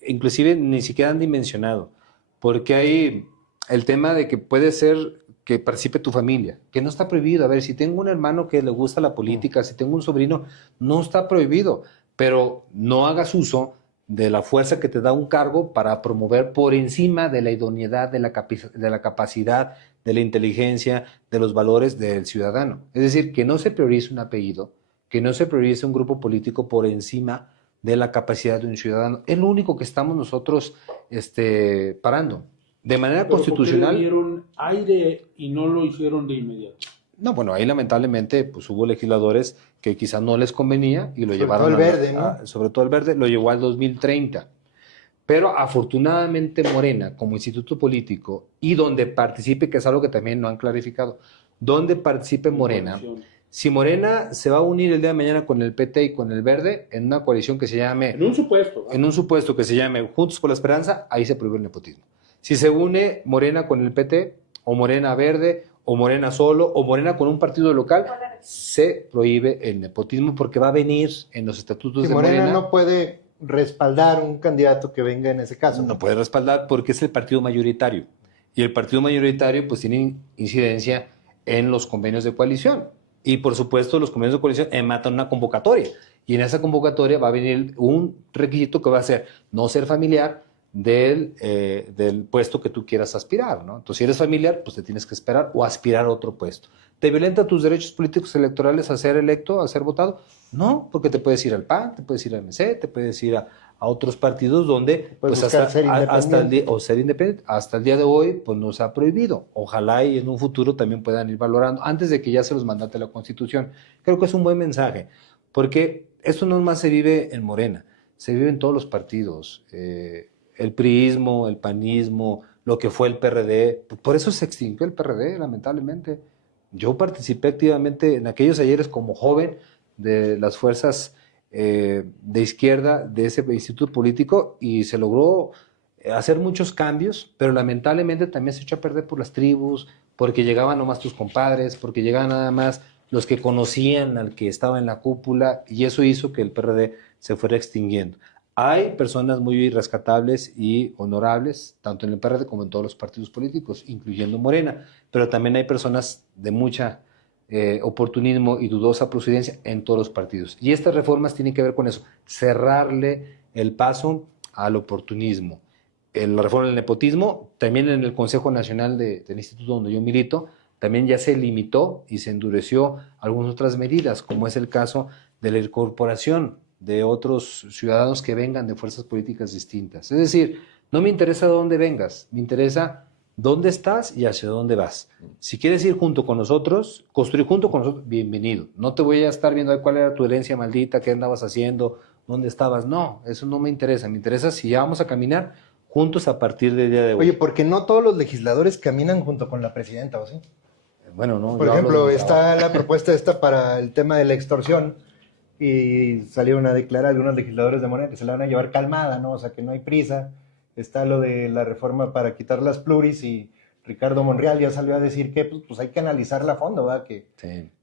inclusive ni siquiera han dimensionado, porque hay el tema de que puede ser que participe tu familia, que no está prohibido. A ver, si tengo un hermano que le gusta la política, si tengo un sobrino, no está prohibido, pero no hagas uso de la fuerza que te da un cargo para promover por encima de la idoneidad, de la capacidad, de la inteligencia, de los valores del ciudadano. Es decir, que no se priorice un apellido, que no se priorice un grupo político por encima de la capacidad de un ciudadano. Es lo único que estamos nosotros parando. De manera constitucional. ¿Por qué le dieron aire y no lo hicieron de inmediato? No, bueno, ahí lamentablemente pues hubo legisladores que quizás no les convenía y lo llevaron sobre todo el verde, ¿no? Sobre todo el verde, lo llevó al 2030. Pero afortunadamente Morena, como instituto político, y donde participe, que es algo que también no han clarificado, donde participe Morena, si Morena se va a unir el día de mañana con el PT y con el Verde en una coalición que se llame... En un supuesto. En un supuesto que se llame Juntos por la Esperanza, ahí se prohíbe el nepotismo. Si se une Morena con el PT, o Morena Verde, o Morena solo, o Morena con un partido local, se prohíbe el nepotismo porque va a venir en los estatutos de Morena. No puede respaldar un candidato que venga en ese caso. No puede respaldar porque es el partido mayoritario. Y el partido mayoritario pues tiene incidencia en los convenios de coalición. Y por supuesto los convenios de coalición ematan una convocatoria. Y en esa convocatoria va a venir un requisito que va a ser no ser familiar del puesto que tú quieras aspirar, ¿no? Entonces, si eres familiar, pues te tienes que esperar o aspirar a otro puesto. ¿Te violenta tus derechos políticos electorales a ser electo, a ser votado? No, porque te puedes ir al PAN, te puedes ir al MC, te puedes ir a otros partidos donde pues hasta ser independiente. Hasta el día de hoy pues nos ha prohibido. Ojalá y en un futuro también puedan ir valorando antes de que ya se los mandate la Constitución. Creo que es un buen mensaje, porque esto no más se vive en Morena, se vive en todos los partidos. El priismo, el panismo, lo que fue el PRD, por eso se extinguió el PRD, lamentablemente. Yo participé activamente en aquellos ayeres como joven de las fuerzas de izquierda de ese instituto político y se logró hacer muchos cambios, pero lamentablemente también se echó a perder por las tribus, porque llegaban nomás tus compadres, porque llegaban nada más los que conocían al que estaba en la cúpula, y eso hizo que el PRD se fuera extinguiendo. Hay personas muy rescatables y honorables, tanto en el PRD como en todos los partidos políticos, incluyendo Morena, pero también hay personas de mucha oportunismo y dudosa procedencia en todos los partidos. Y estas reformas tienen que ver con eso, cerrarle el paso al oportunismo. La reforma del nepotismo, también en el Consejo Nacional del Instituto donde yo milito, también ya se limitó y se endureció algunas otras medidas, como es el caso de la incorporación de otros ciudadanos que vengan de fuerzas políticas distintas. Es decir, no me interesa de dónde vengas, me interesa dónde estás y hacia dónde vas. Si quieres ir junto con nosotros, construir junto con nosotros, bienvenido. No te voy a estar viendo cuál era tu herencia maldita, qué andabas haciendo, dónde estabas. No, eso no me interesa. Me interesa si ya vamos a caminar juntos a partir del día de hoy. Oye, porque no todos los legisladores caminan junto con la presidenta, ¿o sí? Bueno, no. Por ejemplo, está la propuesta esta para el tema de la extorsión, y salieron a declarar algunos legisladores de Morena que se la van a llevar calmada, ¿no? O sea, que no hay prisa. Está lo de la reforma para quitar las pluris, y Ricardo Monreal ya salió a decir que pues hay que analizarla a fondo, ¿verdad? Que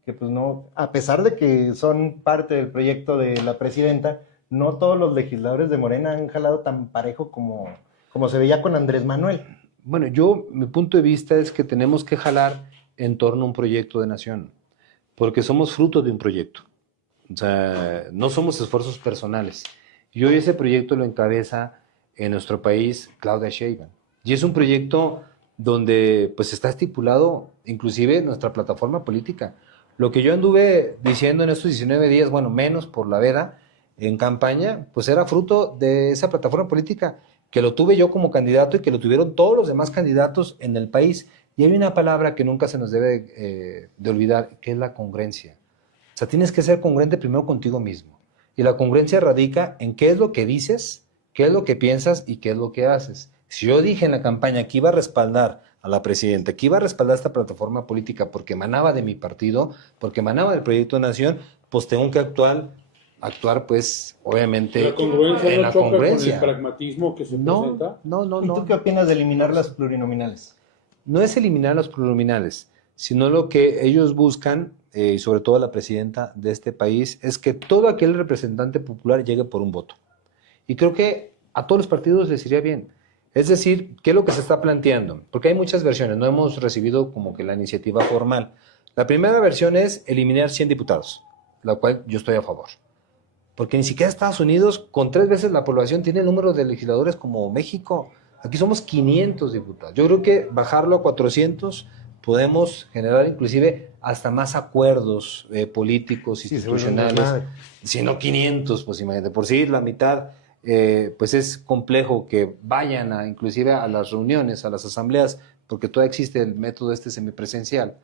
pues no, a pesar de que son parte del proyecto de la presidenta, no todos los legisladores de Morena han jalado tan parejo como se veía con Andrés Manuel. Bueno, mi punto de vista es que tenemos que jalar en torno a un proyecto de nación, porque somos fruto de un proyecto. O sea, no somos esfuerzos personales. Y hoy ese proyecto lo encabeza en nuestro país Claudia Sheinbaum. Y es un proyecto donde pues está estipulado inclusive nuestra plataforma política. Lo que yo anduve diciendo en estos 19 días, bueno, menos por la veda, en campaña, pues era fruto de esa plataforma política que lo tuve yo como candidato y que lo tuvieron todos los demás candidatos en el país. Y hay una palabra que nunca se nos debe de olvidar, que es la congruencia. O sea, tienes que ser congruente primero contigo mismo. Y la congruencia radica en qué es lo que dices, qué es lo que piensas y qué es lo que haces. Si yo dije en la campaña que iba a respaldar a la presidenta, que iba a respaldar esta plataforma política porque emanaba de mi partido, porque emanaba del Proyecto de Nación, pues tengo que actuar pues obviamente La congruencia en no la choca congruencia. con el pragmatismo que se No, presenta. no. ¿Y tú qué opinas de eliminar las plurinominales? No es eliminar los plurinominales, sino lo que ellos buscan, y sobre todo la presidenta de este país, es que todo aquel representante popular llegue por un voto. Y creo que a todos los partidos les iría bien. Es decir, ¿qué es lo que se está planteando? Porque hay muchas versiones, no hemos recibido como que la iniciativa formal. La primera versión es eliminar 100 diputados, la cual yo estoy a favor. Porque ni siquiera Estados Unidos, con 3 veces la población, tiene el número de legisladores como México. Aquí somos 500 diputados. Yo creo que bajarlo a 400 podemos generar inclusive hasta más acuerdos políticos, institucionales. Si no 500, pues imagínate, por sí la mitad, pues es complejo que vayan inclusive a las reuniones, a las asambleas, porque todavía existe el método semipresencial.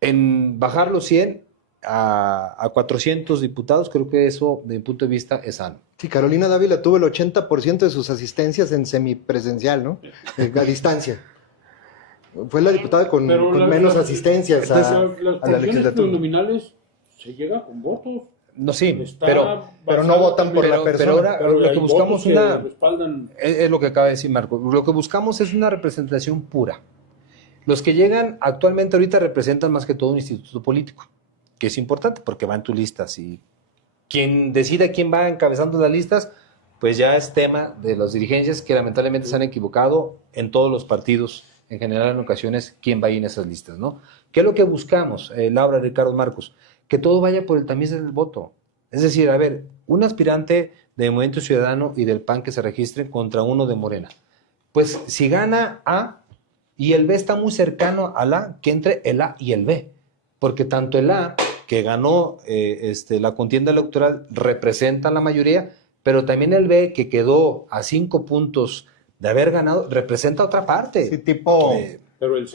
En bajar los 100 a 400 diputados, creo que eso, de mi punto de vista, es sano. Sí, Carolina Dávila tuvo el 80% de sus asistencias en semipresencial, ¿no? A distancia. Fue la diputada con menos asistencias Las a la posiciones legislatura. plurinominales se llega con votos. No, sí, Está pero no votan por la pero persona. ahora Pero lo que hay buscamos votos que respaldan. es lo que acaba de decir Marco. Lo que buscamos es una representación pura. Los que llegan actualmente ahorita representan más que todo un instituto político, que es importante porque va en tus listas y quien decida quién va encabezando las listas, pues ya es tema de las dirigencias que lamentablemente se han equivocado en todos los partidos, en general en ocasiones, quién va ahí en esas listas, ¿no? ¿Qué es lo que buscamos, Laura, Ricardo, Marcos? Que todo vaya por el tamiz del voto. Es decir, a ver, un aspirante de Movimiento Ciudadano y del PAN que se registren contra uno de Morena. Pues si gana A y el B está muy cercano al A, que entre el A y el B. Porque tanto el A, que ganó la contienda electoral, representa la mayoría, pero también el B, que quedó a 5 puntos de haber ganado, representa otra parte. Sí, tipo, Pero el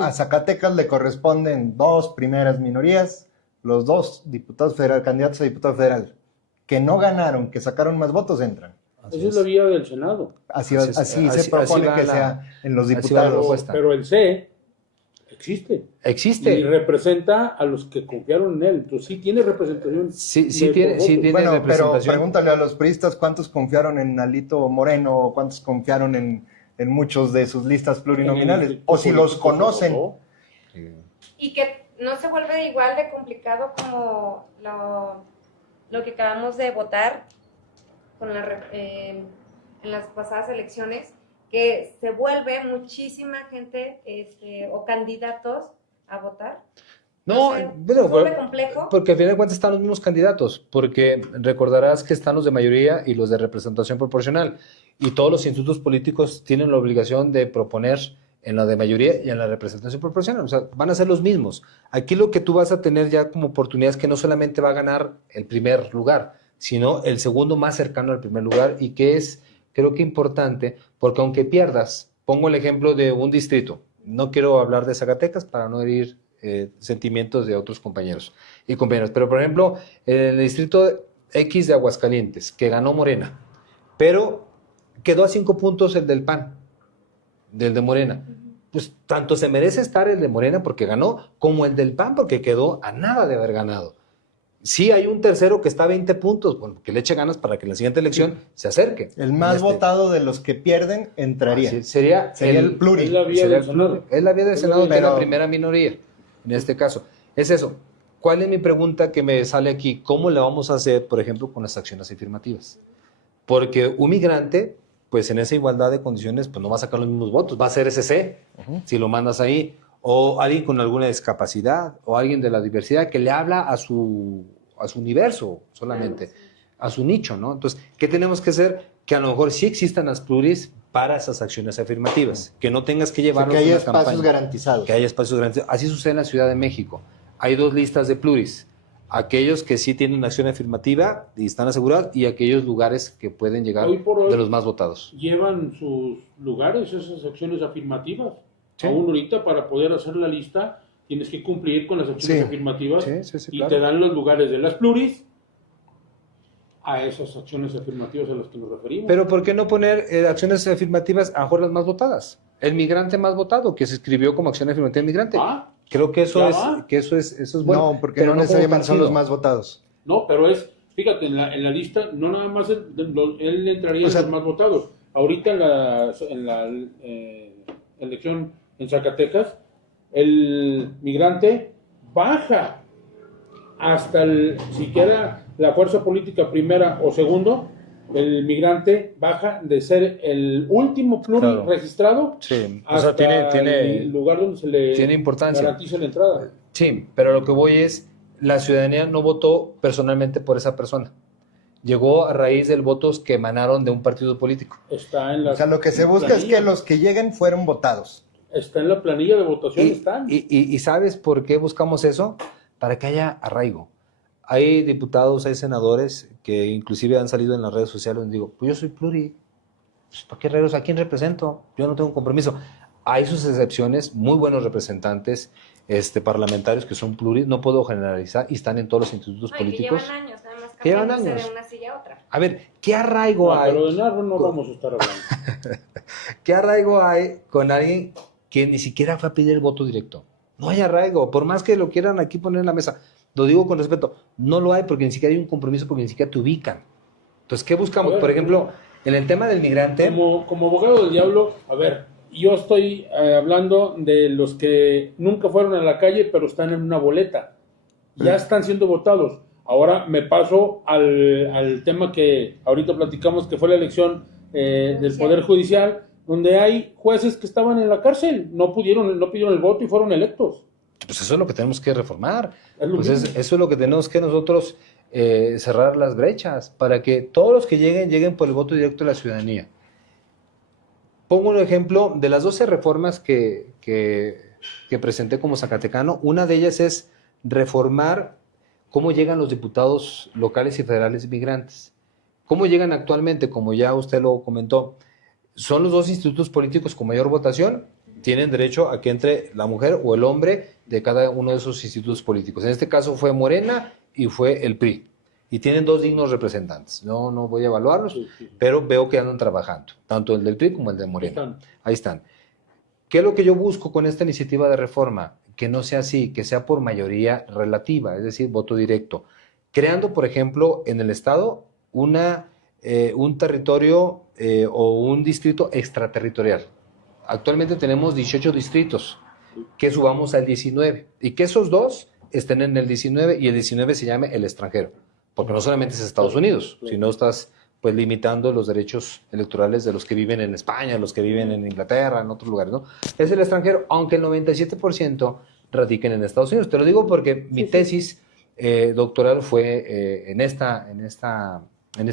a Zacatecas le corresponden 2 primeras minorías, los 2 diputados federales, candidatos a diputado federal, que no ganaron, que sacaron más votos, entran. Esa es la vía del Senado. Así se propone que sea en los diputados. Pero el C existe. Existe. Y representa a los que confiaron en él. Entonces sí tiene representación. Sí tiene Bueno, pero representación. pregúntale a los priistas cuántos confiaron en Alito Moreno o cuántos confiaron en muchos de sus listas plurinominales, o si los conocen. Y que no se vuelve igual de complicado como lo que acabamos de votar con en las pasadas elecciones, que se vuelve muchísima gente o candidatos a votar. No, O sea, bueno, ¿se vuelve complejo? porque al final de cuentas están los mismos candidatos, porque recordarás que están los de mayoría y los de representación proporcional, y todos los institutos políticos tienen la obligación de proponer en la de mayoría y en la representación proporcional, o sea, van a ser los mismos. Aquí lo que tú vas a tener ya como oportunidad es que no solamente va a ganar el primer lugar, sino el segundo más cercano al primer lugar, y que es, creo que importante, porque aunque pierdas, pongo el ejemplo de un distrito, no quiero hablar de Zacatecas para no herir sentimientos de otros compañeros y compañeras, pero por ejemplo, en el distrito X de Aguascalientes, que ganó Morena, pero quedó a 5 puntos el del PAN, del de Morena. Pues tanto se merece estar el de Morena porque ganó, como el del PAN porque quedó a nada de haber ganado. Sí hay un tercero que está a 20 puntos, bueno, que le eche ganas para que en la siguiente elección se acerque. El más votado de los que pierden entraría. Sí, sería el pluri. Es la vía del Senado. Es la vía del Senado, que es la Pero- primera minoría, en este caso. Es eso. ¿Cuál es mi pregunta que me sale aquí? ¿Cómo le vamos a hacer, por ejemplo, con las acciones afirmativas? Porque un migrante, pues en esa igualdad de condiciones, pues no va a sacar los mismos votos, va a ser SC, si lo mandas ahí, o alguien con alguna discapacidad, o alguien de la diversidad que le habla a su universo solamente, a su nicho, ¿no? Entonces, ¿qué tenemos que hacer? Que a lo mejor sí existan las pluris para esas acciones afirmativas, que no tengas que llevarlos que haya a una espacios campaña. garantizados. Que haya espacios garantizados. Así sucede en la Ciudad de México. Hay 2 listas de pluris. aquellos que sí tienen una acción afirmativa y están asegurados, y aquellos lugares que pueden llegar Hoy por hoy de los más votados. llevan sus lugares esas acciones afirmativas. Sí. Aún ahorita, para poder hacer la lista, tienes que cumplir con las acciones Sí. afirmativas Sí, y claro. te dan los lugares de las pluris a esas acciones afirmativas a las que nos referimos. Pero ¿por qué no poner acciones afirmativas a mejor las más votadas? El migrante más votado, que se escribió como acción afirmativa del migrante. Creo que eso ya es, va. eso es bueno. No, porque pero no como necesariamente son partido. los más votados. No, pero fíjate, en la lista, no nada más él entraría O sea, en los más votados. Ahorita en la elección en Zacatecas, el migrante baja hasta siquiera la fuerza política primera o segundo, el migrante baja de ser el último pluri Claro. registrado Sí, o hasta sea, tiene el lugar donde se le tiene importancia. garantiza la entrada. Sí, pero lo que voy es, la ciudadanía no votó personalmente por esa persona. Llegó a raíz de votos que emanaron de un partido político. Está en la O sea, lo que se busca es que los que lleguen fueron votados. Está en la planilla de votación, están. Y ¿sabes por qué buscamos eso? Para que haya arraigo. Hay diputados, hay senadores que inclusive han salido en las redes sociales donde digo, pues yo soy pluri, pues, ¿para qué arraigos? ¿A quién represento? Yo no tengo un compromiso. Hay sus excepciones, muy buenos representantes parlamentarios que son pluris, no puedo generalizar, y están en todos los institutos No, y que políticos. llevan años, además Que llevan cambiándose años. de una silla a otra. A ver, ¿qué arraigo No, hay? pero de narro no vamos a estar hablando. ¿Qué arraigo hay con alguien que ni siquiera fue a pedir el voto directo? No hay arraigo, por más que lo quieran aquí poner en la mesa. Lo digo con respeto, no lo hay porque ni siquiera hay un compromiso, porque ni siquiera te ubican. Entonces, ¿qué buscamos? A ver, Por ejemplo, en el tema del migrante, Como abogado del diablo, a ver, yo estoy hablando de los que nunca fueron a la calle, pero están en una boleta. Ya están siendo votados. Ahora me paso al tema que ahorita platicamos, que fue la elección del Poder Judicial, donde hay jueces que estaban en la cárcel, no pidieron el voto y fueron electos. pues eso es lo que tenemos que reformar. Es lo Pues mismo. eso es lo que tenemos que nosotros cerrar las brechas, para que todos los que lleguen por el voto directo de la ciudadanía. Pongo un ejemplo de las 12 reformas que presenté como zacatecano. Una de ellas es reformar cómo llegan los diputados locales y federales migrantes. ¿Cómo llegan actualmente? Como ya usted lo comentó, son los dos institutos políticos con mayor votación, tienen derecho a que entre la mujer o el hombre de cada uno de esos institutos políticos. En este caso fue Morena y fue el PRI. Y tienen dos dignos representantes. No voy a evaluarlos, Sí, sí. pero veo que andan trabajando, tanto el del PRI como el de Morena. Están. Ahí están. ¿Qué es lo que yo busco con esta iniciativa de reforma? Que no sea así, que sea por mayoría relativa, es decir, voto directo. Creando, por ejemplo, en el Estado un territorio o un distrito extraterritorial. Actualmente tenemos 18 distritos, que subamos al 19, y que esos dos estén en el 19 y el 19 se llame el extranjero, porque no solamente es Estados Unidos, sino estás pues limitando los derechos electorales de los que viven en España, los que viven en Inglaterra, en otros lugares, ¿no? Es el extranjero, aunque el 97% radiquen en Estados Unidos. Te lo digo porque mi tesis doctoral fue en esta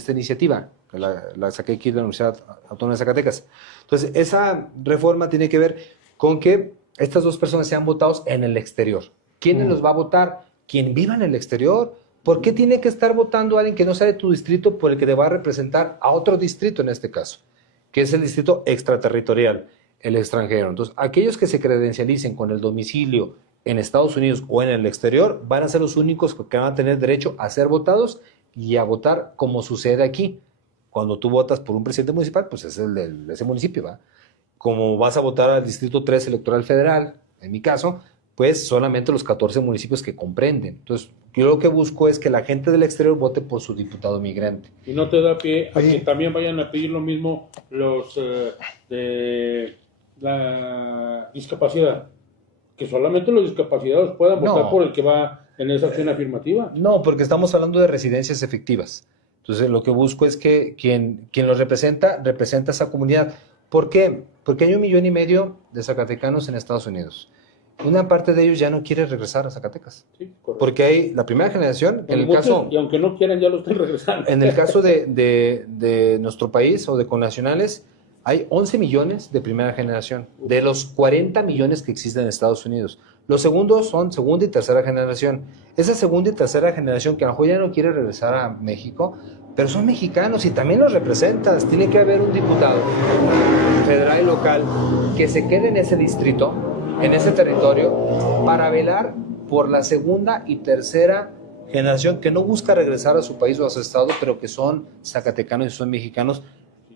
iniciativa, que la saqué aquí de la Universidad Autónoma de Zacatecas. Entonces, esa reforma tiene que ver con que estas dos personas sean votados en el exterior. ¿Quiénes los va a votar? Quien viva en el exterior. ¿Por qué tiene que estar votando alguien que no sea de tu distrito por el que te va a representar a otro distrito en este caso? Que es el distrito extraterritorial, el extranjero. Entonces, aquellos que se credencialicen con el domicilio en Estados Unidos o en el exterior van a ser los únicos que van a tener derecho a ser votados y a votar como sucede aquí. Cuando tú votas por un presidente municipal, pues es el de ese municipio, ¿va? Como vas a votar al Distrito 3 Electoral Federal, en mi caso, pues solamente los 14 municipios que comprenden. Entonces, yo lo que busco es que la gente del exterior vote por su diputado migrante. Y no te da pie a Oye. que también vayan a pedir lo mismo los de la discapacidad. Que solamente los discapacitados puedan No. votar por el que va en esa acción afirmativa. No, porque estamos hablando de residencias efectivas. Entonces, lo que busco es que quien los representa a esa comunidad. ¿Por qué? Porque hay 1,5 millones de zacatecanos en Estados Unidos. Una parte de ellos ya no quiere regresar a Zacatecas. Sí, correcto. Porque hay la primera generación, en el Muchos, caso... y aunque no quieran, ya lo están regresando. En el caso de nuestro país o de connacionales, hay 11 millones de primera generación, de los 40 millones que existen en Estados Unidos. Los segundos son segunda y tercera generación. Esa segunda y tercera generación que a lo mejor ya no quiere regresar a México, pero son mexicanos y también los representas. Tiene que haber un diputado federal y local que se quede en ese distrito, en ese territorio, para velar por la segunda y tercera generación que no busca regresar a su país o a su estado, pero que son zacatecanos y son mexicanos,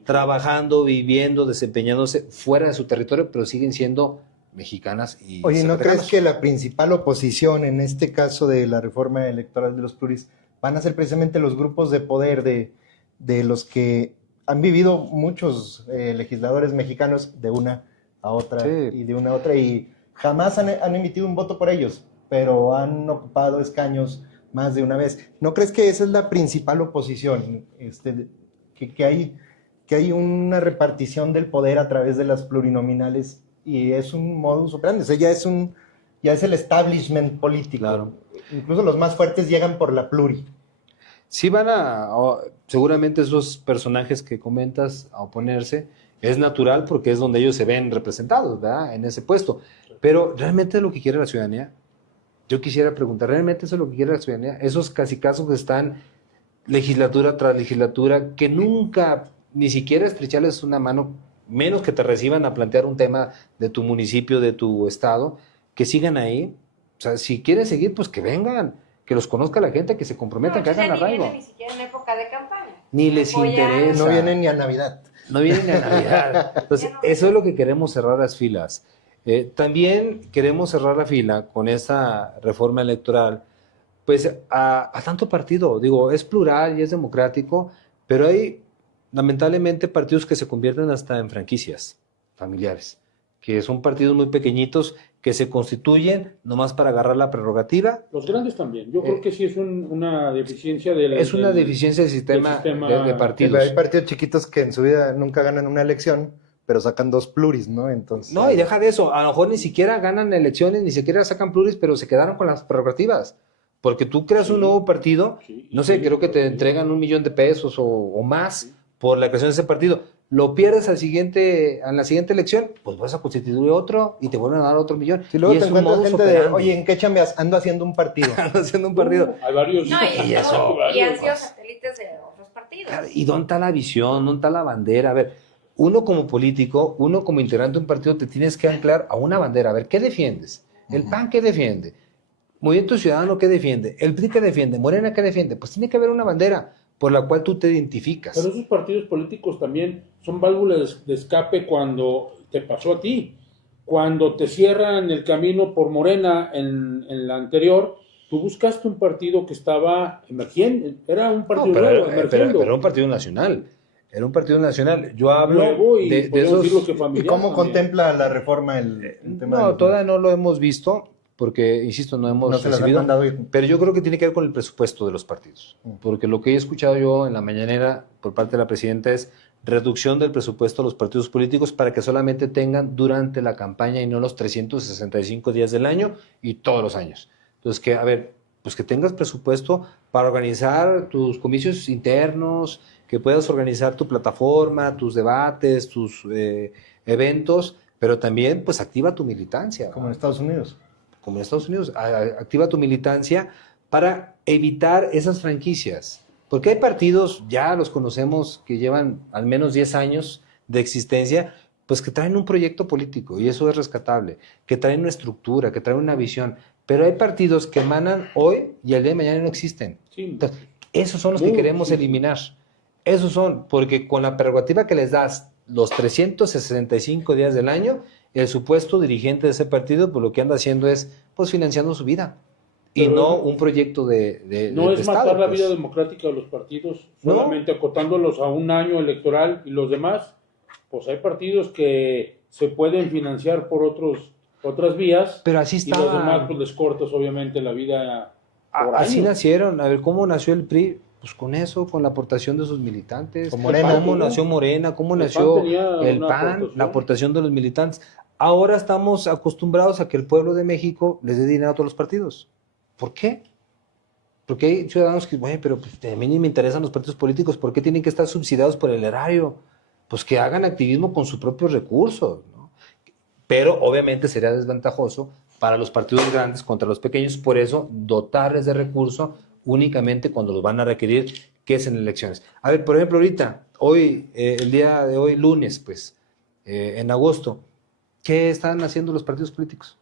trabajando, viviendo, desempeñándose fuera de su territorio, pero siguen siendo mexicanas y Oye, ¿no zacatecanos. crees que la principal oposición en este caso de la reforma electoral de los pluris van a ser precisamente los grupos de poder de los que han vivido muchos legisladores mexicanos de una a otra Sí. y de una a otra y jamás han emitido un voto por ellos, pero han ocupado escaños más de una vez? ¿No crees que esa es la principal oposición? Que hay una repartición del poder a través de las plurinominales y es un modus operandi, o sea, ya es el establishment político. Claro. Incluso los más fuertes llegan por la pluri. Sí seguramente esos personajes que comentas a oponerse, es natural porque es donde ellos se ven representados, ¿verdad? En ese puesto. Pero ¿realmente es lo que quiere la ciudadanía? Yo quisiera preguntar, ¿realmente eso es lo que quiere la ciudadanía? Esos casicazos que están legislatura tras legislatura, que nunca, ni siquiera estrecharles una mano, menos que te reciban a plantear un tema de tu municipio, de tu estado, que sigan ahí. O sea, si quieren seguir, pues que vengan, que los conozca la gente, que se comprometan, que hagan arraigo. Ni siquiera en época de campaña. Ni les interesa. No vienen ni a Navidad. No vienen a Navidad. Entonces, eso es lo que queremos, cerrar las filas. También queremos cerrar la fila con esta reforma electoral, pues a tanto partido. Digo, es plural y es democrático, pero hay lamentablemente partidos que se convierten hasta en franquicias familiares, que son partidos muy pequeñitos que se constituyen nomás para agarrar la prerrogativa. Los grandes también. Yo creo que sí es una deficiencia del... Es una deficiencia del sistema de partidos. Hay partidos chiquitos que en su vida nunca ganan una elección, pero sacan 2 pluris, ¿no? Entonces, No, y deja de eso. A lo mejor ni siquiera ganan elecciones, ni siquiera sacan pluris, pero se quedaron con las prerrogativas. Porque tú creas un nuevo partido, no sé, creo que te entregan $1 millón o más por la creación de ese partido. Lo pierdes a la siguiente elección, pues vas a constituir otro y te vuelven a dar otro $1 millón. si luego Y te es un encuentras modus gente de, operandi. oye, ¿en qué chambeas? Ando haciendo un partido. haciendo un partido. Hay varios... No, y han sido satélites de otros partidos. Claro, ¿y dónde está la visión? ¿Dónde está la bandera? A ver, uno como político, uno como integrante de un partido, te tienes que anclar a una bandera. A ver, ¿qué defiendes? ¿El PAN qué defiende? Movimiento Ciudadano qué defiende? ¿El PRI qué defiende? ¿Morena qué defiende? Pues tiene que haber una bandera por la cual tú te identificas. Pero esos partidos políticos también son válvulas de escape cuando te pasó a ti. Cuando te cierran el camino por Morena en la anterior, tú buscaste un partido que estaba emergiendo. Era un partido nuevo, emergiendo. Pero era un partido nacional. Era un partido nacional. Yo hablo Nuevo y de podemos esos... decirlo que ¿Y familiar cómo también. contempla la reforma el tema? No, todavía no lo hemos visto, porque, insisto, no hemos No se las han recibido. mandado ir. Pero yo creo que tiene que ver con el presupuesto de los partidos. Porque lo que he escuchado yo en la mañanera por parte de la presidenta es reducción del presupuesto a los partidos políticos para que solamente tengan durante la campaña y no los 365 días del año y todos los años. Entonces, que, a ver, pues que tengas presupuesto para organizar tus comicios internos, que puedas organizar tu plataforma, tus debates, tus eventos, pero también, pues, activa tu militancia. Como en Estados Unidos. Como en Estados Unidos, activa tu militancia para evitar esas franquicias. Porque hay partidos, ya los conocemos, que llevan al menos 10 años de existencia, pues que traen un proyecto político, y eso es rescatable, que traen una estructura, que traen una visión, pero hay partidos que emanan hoy y el día de mañana no existen. Sí. Entonces, esos son los que queremos eliminar. Esos son, porque con la prerrogativa que les das los 365 días del año, el supuesto dirigente de ese partido, pues lo que anda haciendo es, pues, financiando su vida. Y Pero no un proyecto de No es Estado, matar la pues. vida democrática de los partidos, No. solamente acotándolos a un año electoral, y los demás, pues hay partidos que se pueden financiar por otras vías, Pero así y los demás estaba. pues les cortas obviamente la vida por Así años. nacieron. A ver, ¿cómo nació el PRI? Pues con eso, con la aportación de sus militantes. Con Morena. ¿Cómo nació Morena? ¿Cómo El nació PAN tenía el una PAN? aportación. La aportación de los militantes. Ahora estamos acostumbrados a que el pueblo de México les dé dinero a todos los partidos. ¿Por qué? Porque hay ciudadanos que, bueno, pero pues, a mí ni me interesan los partidos políticos. ¿Por qué tienen que estar subsidiados por el erario? Pues que hagan activismo con sus propios recursos, ¿no? Pero obviamente sería desventajoso para los partidos grandes contra los pequeños, por eso dotarles de recurso únicamente cuando los van a requerir, que es en elecciones. A ver, por ejemplo, ahorita, hoy, el día de hoy, lunes, pues, en agosto, ¿qué están haciendo los partidos políticos?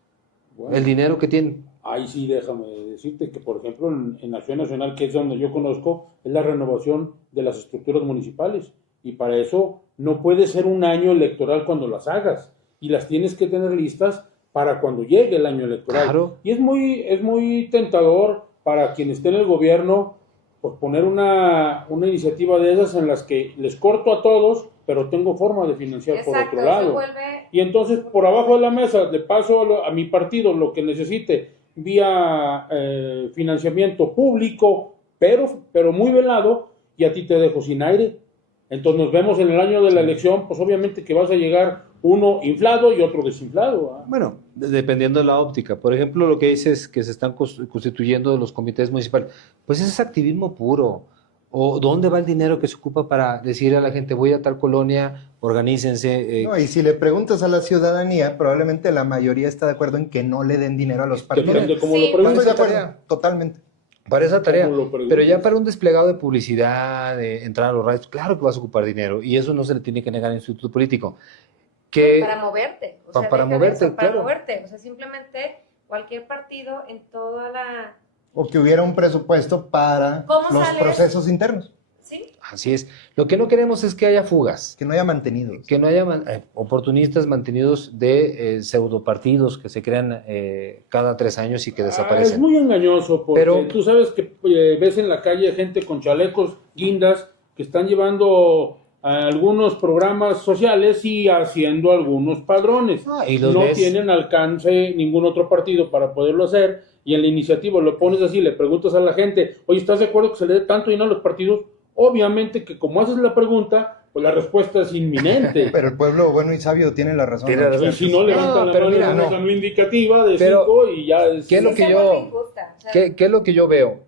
Bueno, El dinero que tienen. ahí sí déjame decirte que, por ejemplo, en Acción Nacional, que es donde yo conozco, es la renovación de las estructuras municipales. Y para eso no puede ser un año electoral cuando las hagas. Y las tienes que tener listas para cuando llegue el año electoral. Claro. Y es muy tentador para quien esté en el gobierno, pues poner una iniciativa de esas en las que les corto a todos, pero tengo forma de financiar por otro lado. Se vuelve... Y entonces, por abajo de la mesa, le paso a mi partido lo que necesite vía financiamiento público, pero muy velado, y a ti te dejo sin aire. Entonces nos vemos en el año de la elección, pues obviamente que vas a llegar uno inflado y otro desinflado. ¿Ah? Bueno, dependiendo de la óptica. Por ejemplo, lo que dices que se están constituyendo los comités municipales, pues eso es activismo puro. ¿O dónde va el dinero que se ocupa para decir a la gente, voy a tal colonia, organícense? No, y si le preguntas a la ciudadanía, probablemente la mayoría está de acuerdo en que no le den dinero a los partidos. Depende cómo Sí. lo preguntes. Estoy de acuerdo, totalmente. Para esa tarea. ¿Cómo lo preguntas? Pero ya para un desplegado de publicidad, de entrar a los radios, claro que vas a ocupar dinero. Y eso no se le tiene que negar al instituto político. Que, Para moverte. O sea, para deja de moverte, eso, para claro. moverte. O sea, simplemente cualquier partido en toda la... O que hubiera un presupuesto para ¿Cómo los sales? procesos internos, ¿Sí? así es. Lo que no queremos es que haya fugas. que no haya mantenidos. Que no haya oportunistas mantenidos de pseudopartidos que se crean cada 3 años y que Es desaparecen. muy engañoso, porque Pero- tú sabes que ves en la calle gente con chalecos, guindas, que están llevando a algunos programas sociales y haciendo algunos padrones. Ah, y los no ves. tienen alcance ningún otro partido para poderlo hacer, y en la iniciativa lo pones así, le preguntas a la gente, oye, ¿estás de acuerdo que se le dé tanto dinero a los partidos? Obviamente que como haces la pregunta, pues la respuesta es inminente. Pero el pueblo bueno y sabio tiene la razón. Tiene la razón. Y si no levantan la pero mano, mira, es no. una no indicativa de Pero, 5 y ya es... ¿qué es lo Sí que se yo- vuelve injusta, o sea, ¿Qué es lo que yo veo?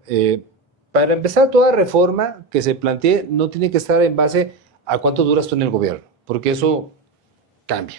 Para empezar, toda reforma que se plantee no tiene que estar en base a cuánto duras tú en el gobierno, porque eso cambia.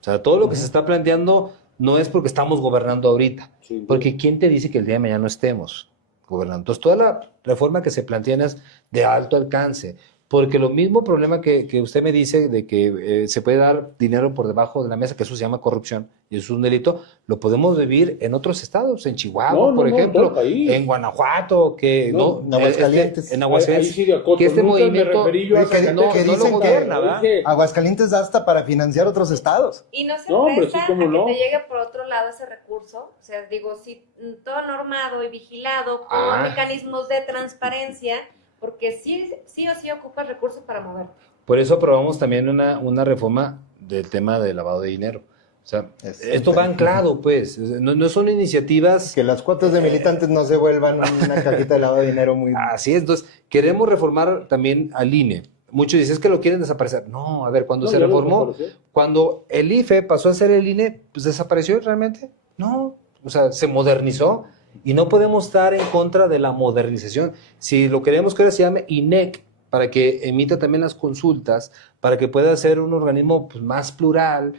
O sea, todo lo que se está planteando no es porque estamos gobernando ahorita, Sí, porque ¿quién te dice que el día de mañana no estemos gobernando? Entonces, toda la reforma que se plantea es de alto alcance, porque lo mismo problema que usted me dice de que se puede dar dinero por debajo de la mesa, que eso se llama corrupción y eso es un delito, lo podemos vivir en otros estados, en Chihuahua, No, por no, en ejemplo, todo el país. en Guanajuato, que No, en Aguascalientes. en Aguascalientes, Ahí sí de acoto. que este Nunca me movimiento referí yo a que- que Zacatecas. dicen no lo que- gobierna, ¿verdad? Dije, Aguascalientes da hasta para financiar otros estados. y no se No, hombre, presta sí, cómo a que no. te llegue por otro lado ese recurso. O sea, digo, sí, todo normado y vigilado con mecanismos de transparencia, porque sí o sí ocupas recursos para moverte. Por eso aprobamos también una reforma del tema de lavado de dinero. O sea, esto va anclado, pues. No son iniciativas. Que las cuotas de militantes no se vuelvan una cajita de lavado de dinero muy... Así es. Entonces, queremos reformar también al INE. Muchos dicen, es que lo quieren desaparecer. No, a ver, cuando No, se ya lo reformó, desapareció. cuando el IFE pasó a ser el INE, pues desapareció realmente. No, o sea, se modernizó y no podemos estar en contra de la modernización. Si lo queremos que ahora se llame INEC, para que emita también las consultas, para que pueda ser un organismo pues, más plural,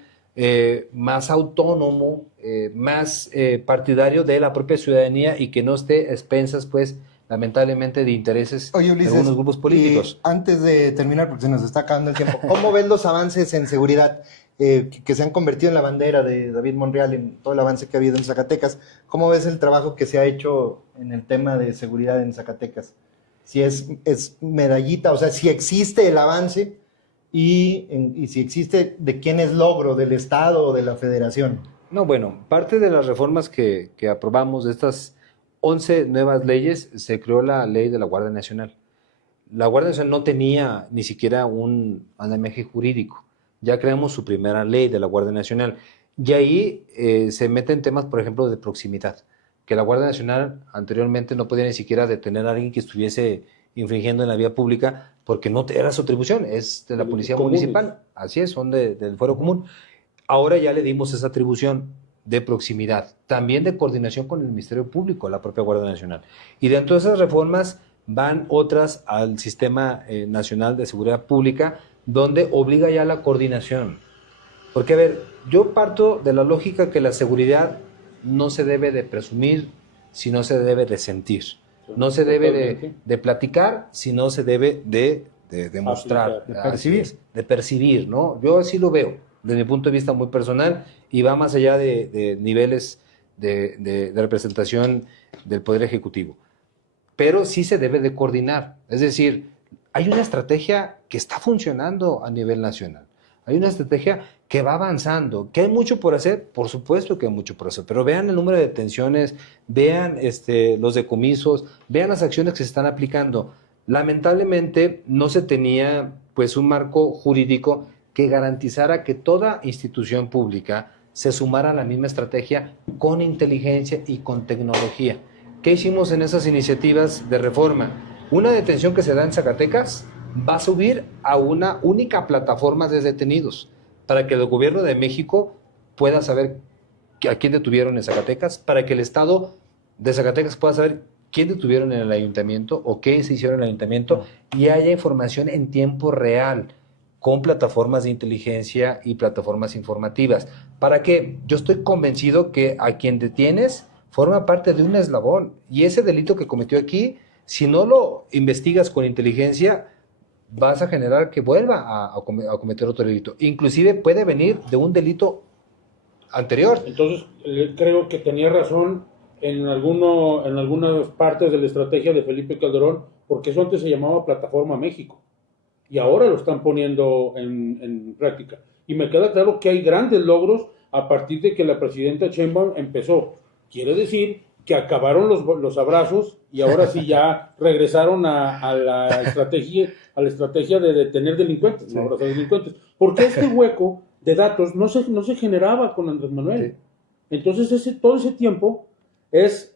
más autónomo, más partidario de la propia ciudadanía y que no esté a expensas, pues, lamentablemente, de intereses Oye, de Ulises, algunos grupos políticos. y antes de terminar, porque se nos está acabando el tiempo, ¿cómo ves los avances en seguridad que se han convertido en la bandera de David Monreal, en todo el avance que ha habido en Zacatecas? ¿Cómo ves el trabajo que se ha hecho en el tema de seguridad en Zacatecas? Si es medallita, o sea, si existe el avance y si existe, ¿de quién es logro? ¿Del Estado o de la Federación? No, bueno, parte de las reformas que aprobamos de estas 11 nuevas leyes, se creó la ley de la Guardia Nacional. La Guardia Nacional no tenía ni siquiera un andamiaje jurídico. Ya creamos su primera ley de la Guardia Nacional. Y ahí se meten temas, por ejemplo, de proximidad. Que la Guardia Nacional anteriormente no podía ni siquiera detener a alguien que estuviese infringiendo en la vía pública porque no era su atribución, es de la Policía Comunes. Municipal. Así es, son del Fuero Común. Ahora ya le dimos esa atribución de proximidad, también de coordinación con el Ministerio Público, la propia Guardia Nacional. Y dentro de esas reformas van otras al Sistema Nacional de Seguridad Pública, donde obliga ya la coordinación. Porque, a ver, yo parto de la lógica que la seguridad no se debe de presumir, sino se debe de sentir. No se debe de platicar, sino se debe de demostrar, de percibir. de percibir, ¿no? Yo así lo veo, desde mi punto de vista muy personal, y va más allá de niveles de representación del Poder Ejecutivo. Pero sí se debe de coordinar, es decir, hay una estrategia que está funcionando a nivel nacional, hay una estrategia que va avanzando, que hay mucho por hacer, por supuesto que hay mucho por hacer, pero vean el número de detenciones, vean los decomisos, vean las acciones que se están aplicando. Lamentablemente no se tenía pues un marco jurídico que garantizara que toda institución pública se sumara a la misma estrategia con inteligencia y con tecnología. ¿Qué hicimos en esas iniciativas de reforma? Una detención que se da en Zacatecas va a subir a una única plataforma de detenidos para que el gobierno de México pueda saber a quién detuvieron en Zacatecas, para que el Estado de Zacatecas pueda saber quién detuvieron en el ayuntamiento o qué se hicieron en el ayuntamiento y haya información en tiempo real con plataformas de inteligencia y plataformas informativas. ¿Para qué? Yo estoy convencido que a quien detienes forma parte de un eslabón y ese delito que cometió aquí, si no lo investigas con inteligencia, vas a generar que vuelva a cometer otro delito. Inclusive puede venir de un delito anterior. Entonces, creo que tenía razón en algunas partes de la estrategia de Felipe Calderón, porque eso antes se llamaba Plataforma México, y ahora lo están poniendo en práctica. Y me queda claro que hay grandes logros a partir de que la presidenta Sheinbaum empezó. Quiere decir que acabaron los abrazos y ahora sí ya regresaron a la estrategia de detener delincuentes, Sí. no abrazar delincuentes. Porque este hueco de datos no se generaba con Andrés Manuel. Sí. Entonces todo ese tiempo es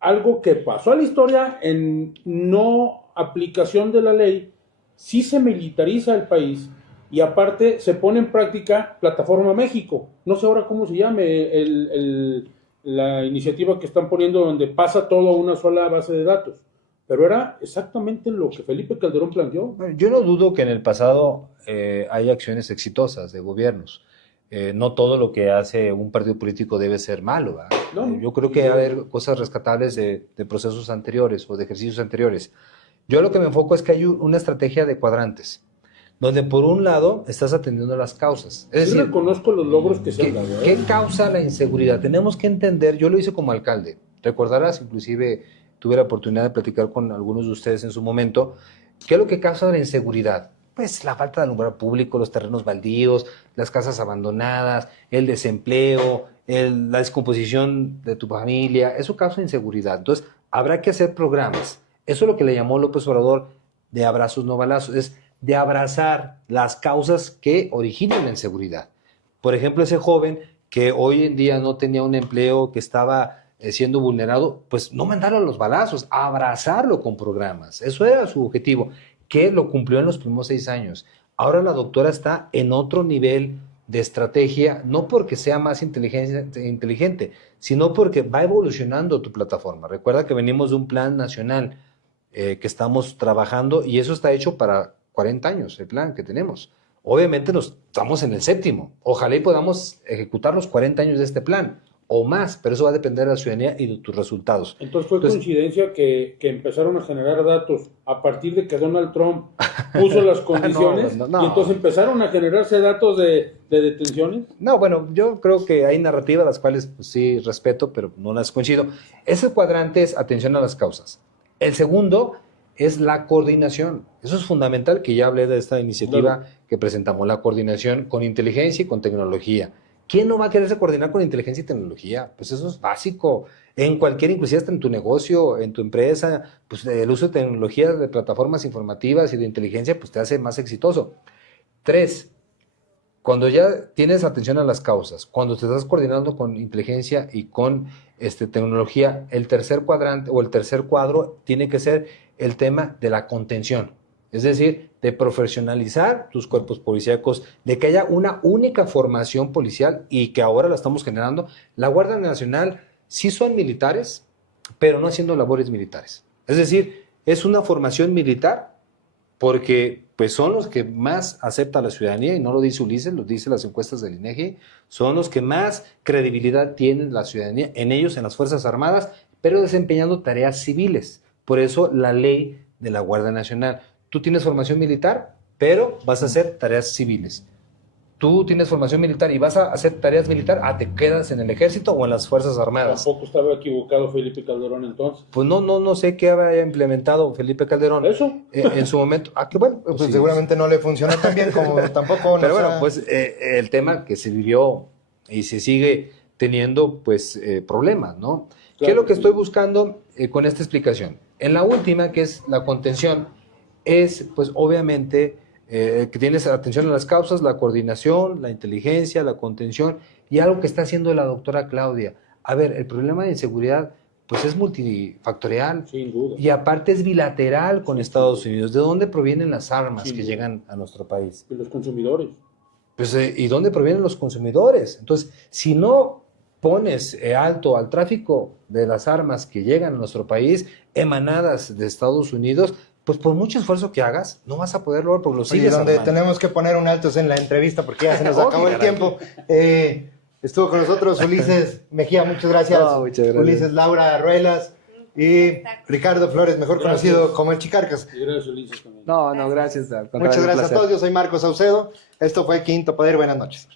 algo que pasó a la historia en no aplicación de la ley, sí se militariza el país y aparte se pone en práctica Plataforma México. No sé ahora cómo se llame la iniciativa que están poniendo donde pasa todo a una sola base de datos. Pero era exactamente lo que Felipe Calderón planteó. Bueno, yo no dudo que en el pasado hay acciones exitosas de gobiernos. No todo lo que hace un partido político debe ser malo, ¿verdad? No. Yo creo que hay haber cosas rescatables de procesos anteriores o de ejercicios anteriores. Yo lo que me enfoco es que hay una estrategia de cuadrantes, donde por un lado estás atendiendo las causas. Es Sí decir, reconozco los logros que se han dado. ¿qué causa la inseguridad? Tenemos que entender, yo lo hice como alcalde, recordarás, inclusive tuve la oportunidad de platicar con algunos de ustedes en su momento, ¿qué es lo que causa la inseguridad? Pues la falta de alumbrado público, los terrenos baldíos, las casas abandonadas, el desempleo, la descomposición de tu familia, eso causa inseguridad. Entonces, habrá que hacer programas. Eso es lo que le llamó López Obrador de abrazos no balazos, es de abrazar las causas que originan la inseguridad. Por ejemplo, ese joven que hoy en día no tenía un empleo, que estaba siendo vulnerado, pues no mandarlo a los balazos, abrazarlo con programas. Eso era su objetivo, que lo cumplió en los primeros 6 años. Ahora la doctora está en otro nivel de estrategia, no porque sea más inteligente, sino porque va evolucionando tu plataforma. Recuerda que venimos de un plan nacional que estamos trabajando y eso está hecho para 40 años, el plan que tenemos. Obviamente estamos en el 7º. Ojalá y podamos ejecutar los 40 años de este plan o más, pero eso va a depender de la ciudadanía y de tus resultados. Entonces fue coincidencia que empezaron a generar datos a partir de que Donald Trump puso las condiciones No. y entonces empezaron a generarse datos de detenciones. No, bueno, yo creo que hay narrativas las cuales pues, sí respeto, pero no las coincido. Ese cuadrante es atención a las causas. El segundo es la coordinación. Eso es fundamental, que ya hablé de esta iniciativa que presentamos, la coordinación con inteligencia y con tecnología. ¿Quién no va a quererse coordinar con inteligencia y tecnología? Pues eso es básico. En cualquier, inclusive hasta en tu negocio, en tu empresa, pues el uso de tecnologías, de plataformas informativas y de inteligencia, pues te hace más exitoso. 3, cuando ya tienes atención a las causas, cuando te estás coordinando con inteligencia y con tecnología, el tercer cuadrante o el tercer cuadro tiene que ser el tema de la contención. Es decir, de profesionalizar tus cuerpos policíacos, de que haya una única formación policial y que ahora la estamos generando. La Guardia Nacional sí son militares, pero no haciendo labores militares. Es decir, es una formación militar porque pues son los que más acepta la ciudadanía, y no lo dice Ulises, lo dice las encuestas del INEGI, son los que más credibilidad tienen la ciudadanía en ellos, en las Fuerzas Armadas, pero desempeñando tareas civiles. Por eso la ley de la Guardia Nacional. Tú tienes formación militar, pero vas a hacer tareas civiles. Tú tienes formación militar y vas a hacer tareas militares, te quedas en el ejército o en las Fuerzas Armadas. Tampoco estaba equivocado Felipe Calderón entonces. Pues no sé qué había implementado Felipe Calderón. ¿Eso? En su momento. Que bueno, Pues sí, seguramente no le funcionó tan bien como tampoco. Pero bueno, pues el tema que se vivió y se sigue teniendo, pues, problemas, ¿no? Claro. ¿Qué es lo que estoy buscando con esta explicación? En la última, que es la contención, es, pues, obviamente, que tienes atención a las causas, la coordinación, la inteligencia, la contención, y algo que está haciendo la doctora Claudia. A ver, el problema de inseguridad, pues, es multifactorial. Sin duda. Y aparte es bilateral con Estados Unidos. ¿De dónde provienen las armas Sin que duda. llegan a nuestro país? Y los consumidores. Pues, ¿y dónde provienen los consumidores? Entonces, si no pones alto al tráfico de las armas que llegan a nuestro país, emanadas de Estados Unidos, pues por mucho esfuerzo que hagas, no vas a poder lograr, porque lo Oye, sigues donde armando. tenemos que poner un alto es en la entrevista porque ya se nos Oh, acabó el caray. tiempo. Estuvo con nosotros Ulises Mejía, muchas gracias. No, muchas gracias. Ulises Laura Ruelas y Ricardo Flores, mejor Gracias. conocido como el Chicarcas. Y gracias, Ulises, también. No, gracias. Al contrario, Muchas un gracias a placer. todos, yo soy Marcos Saucedo. Esto fue Quinto Poder, buenas noches.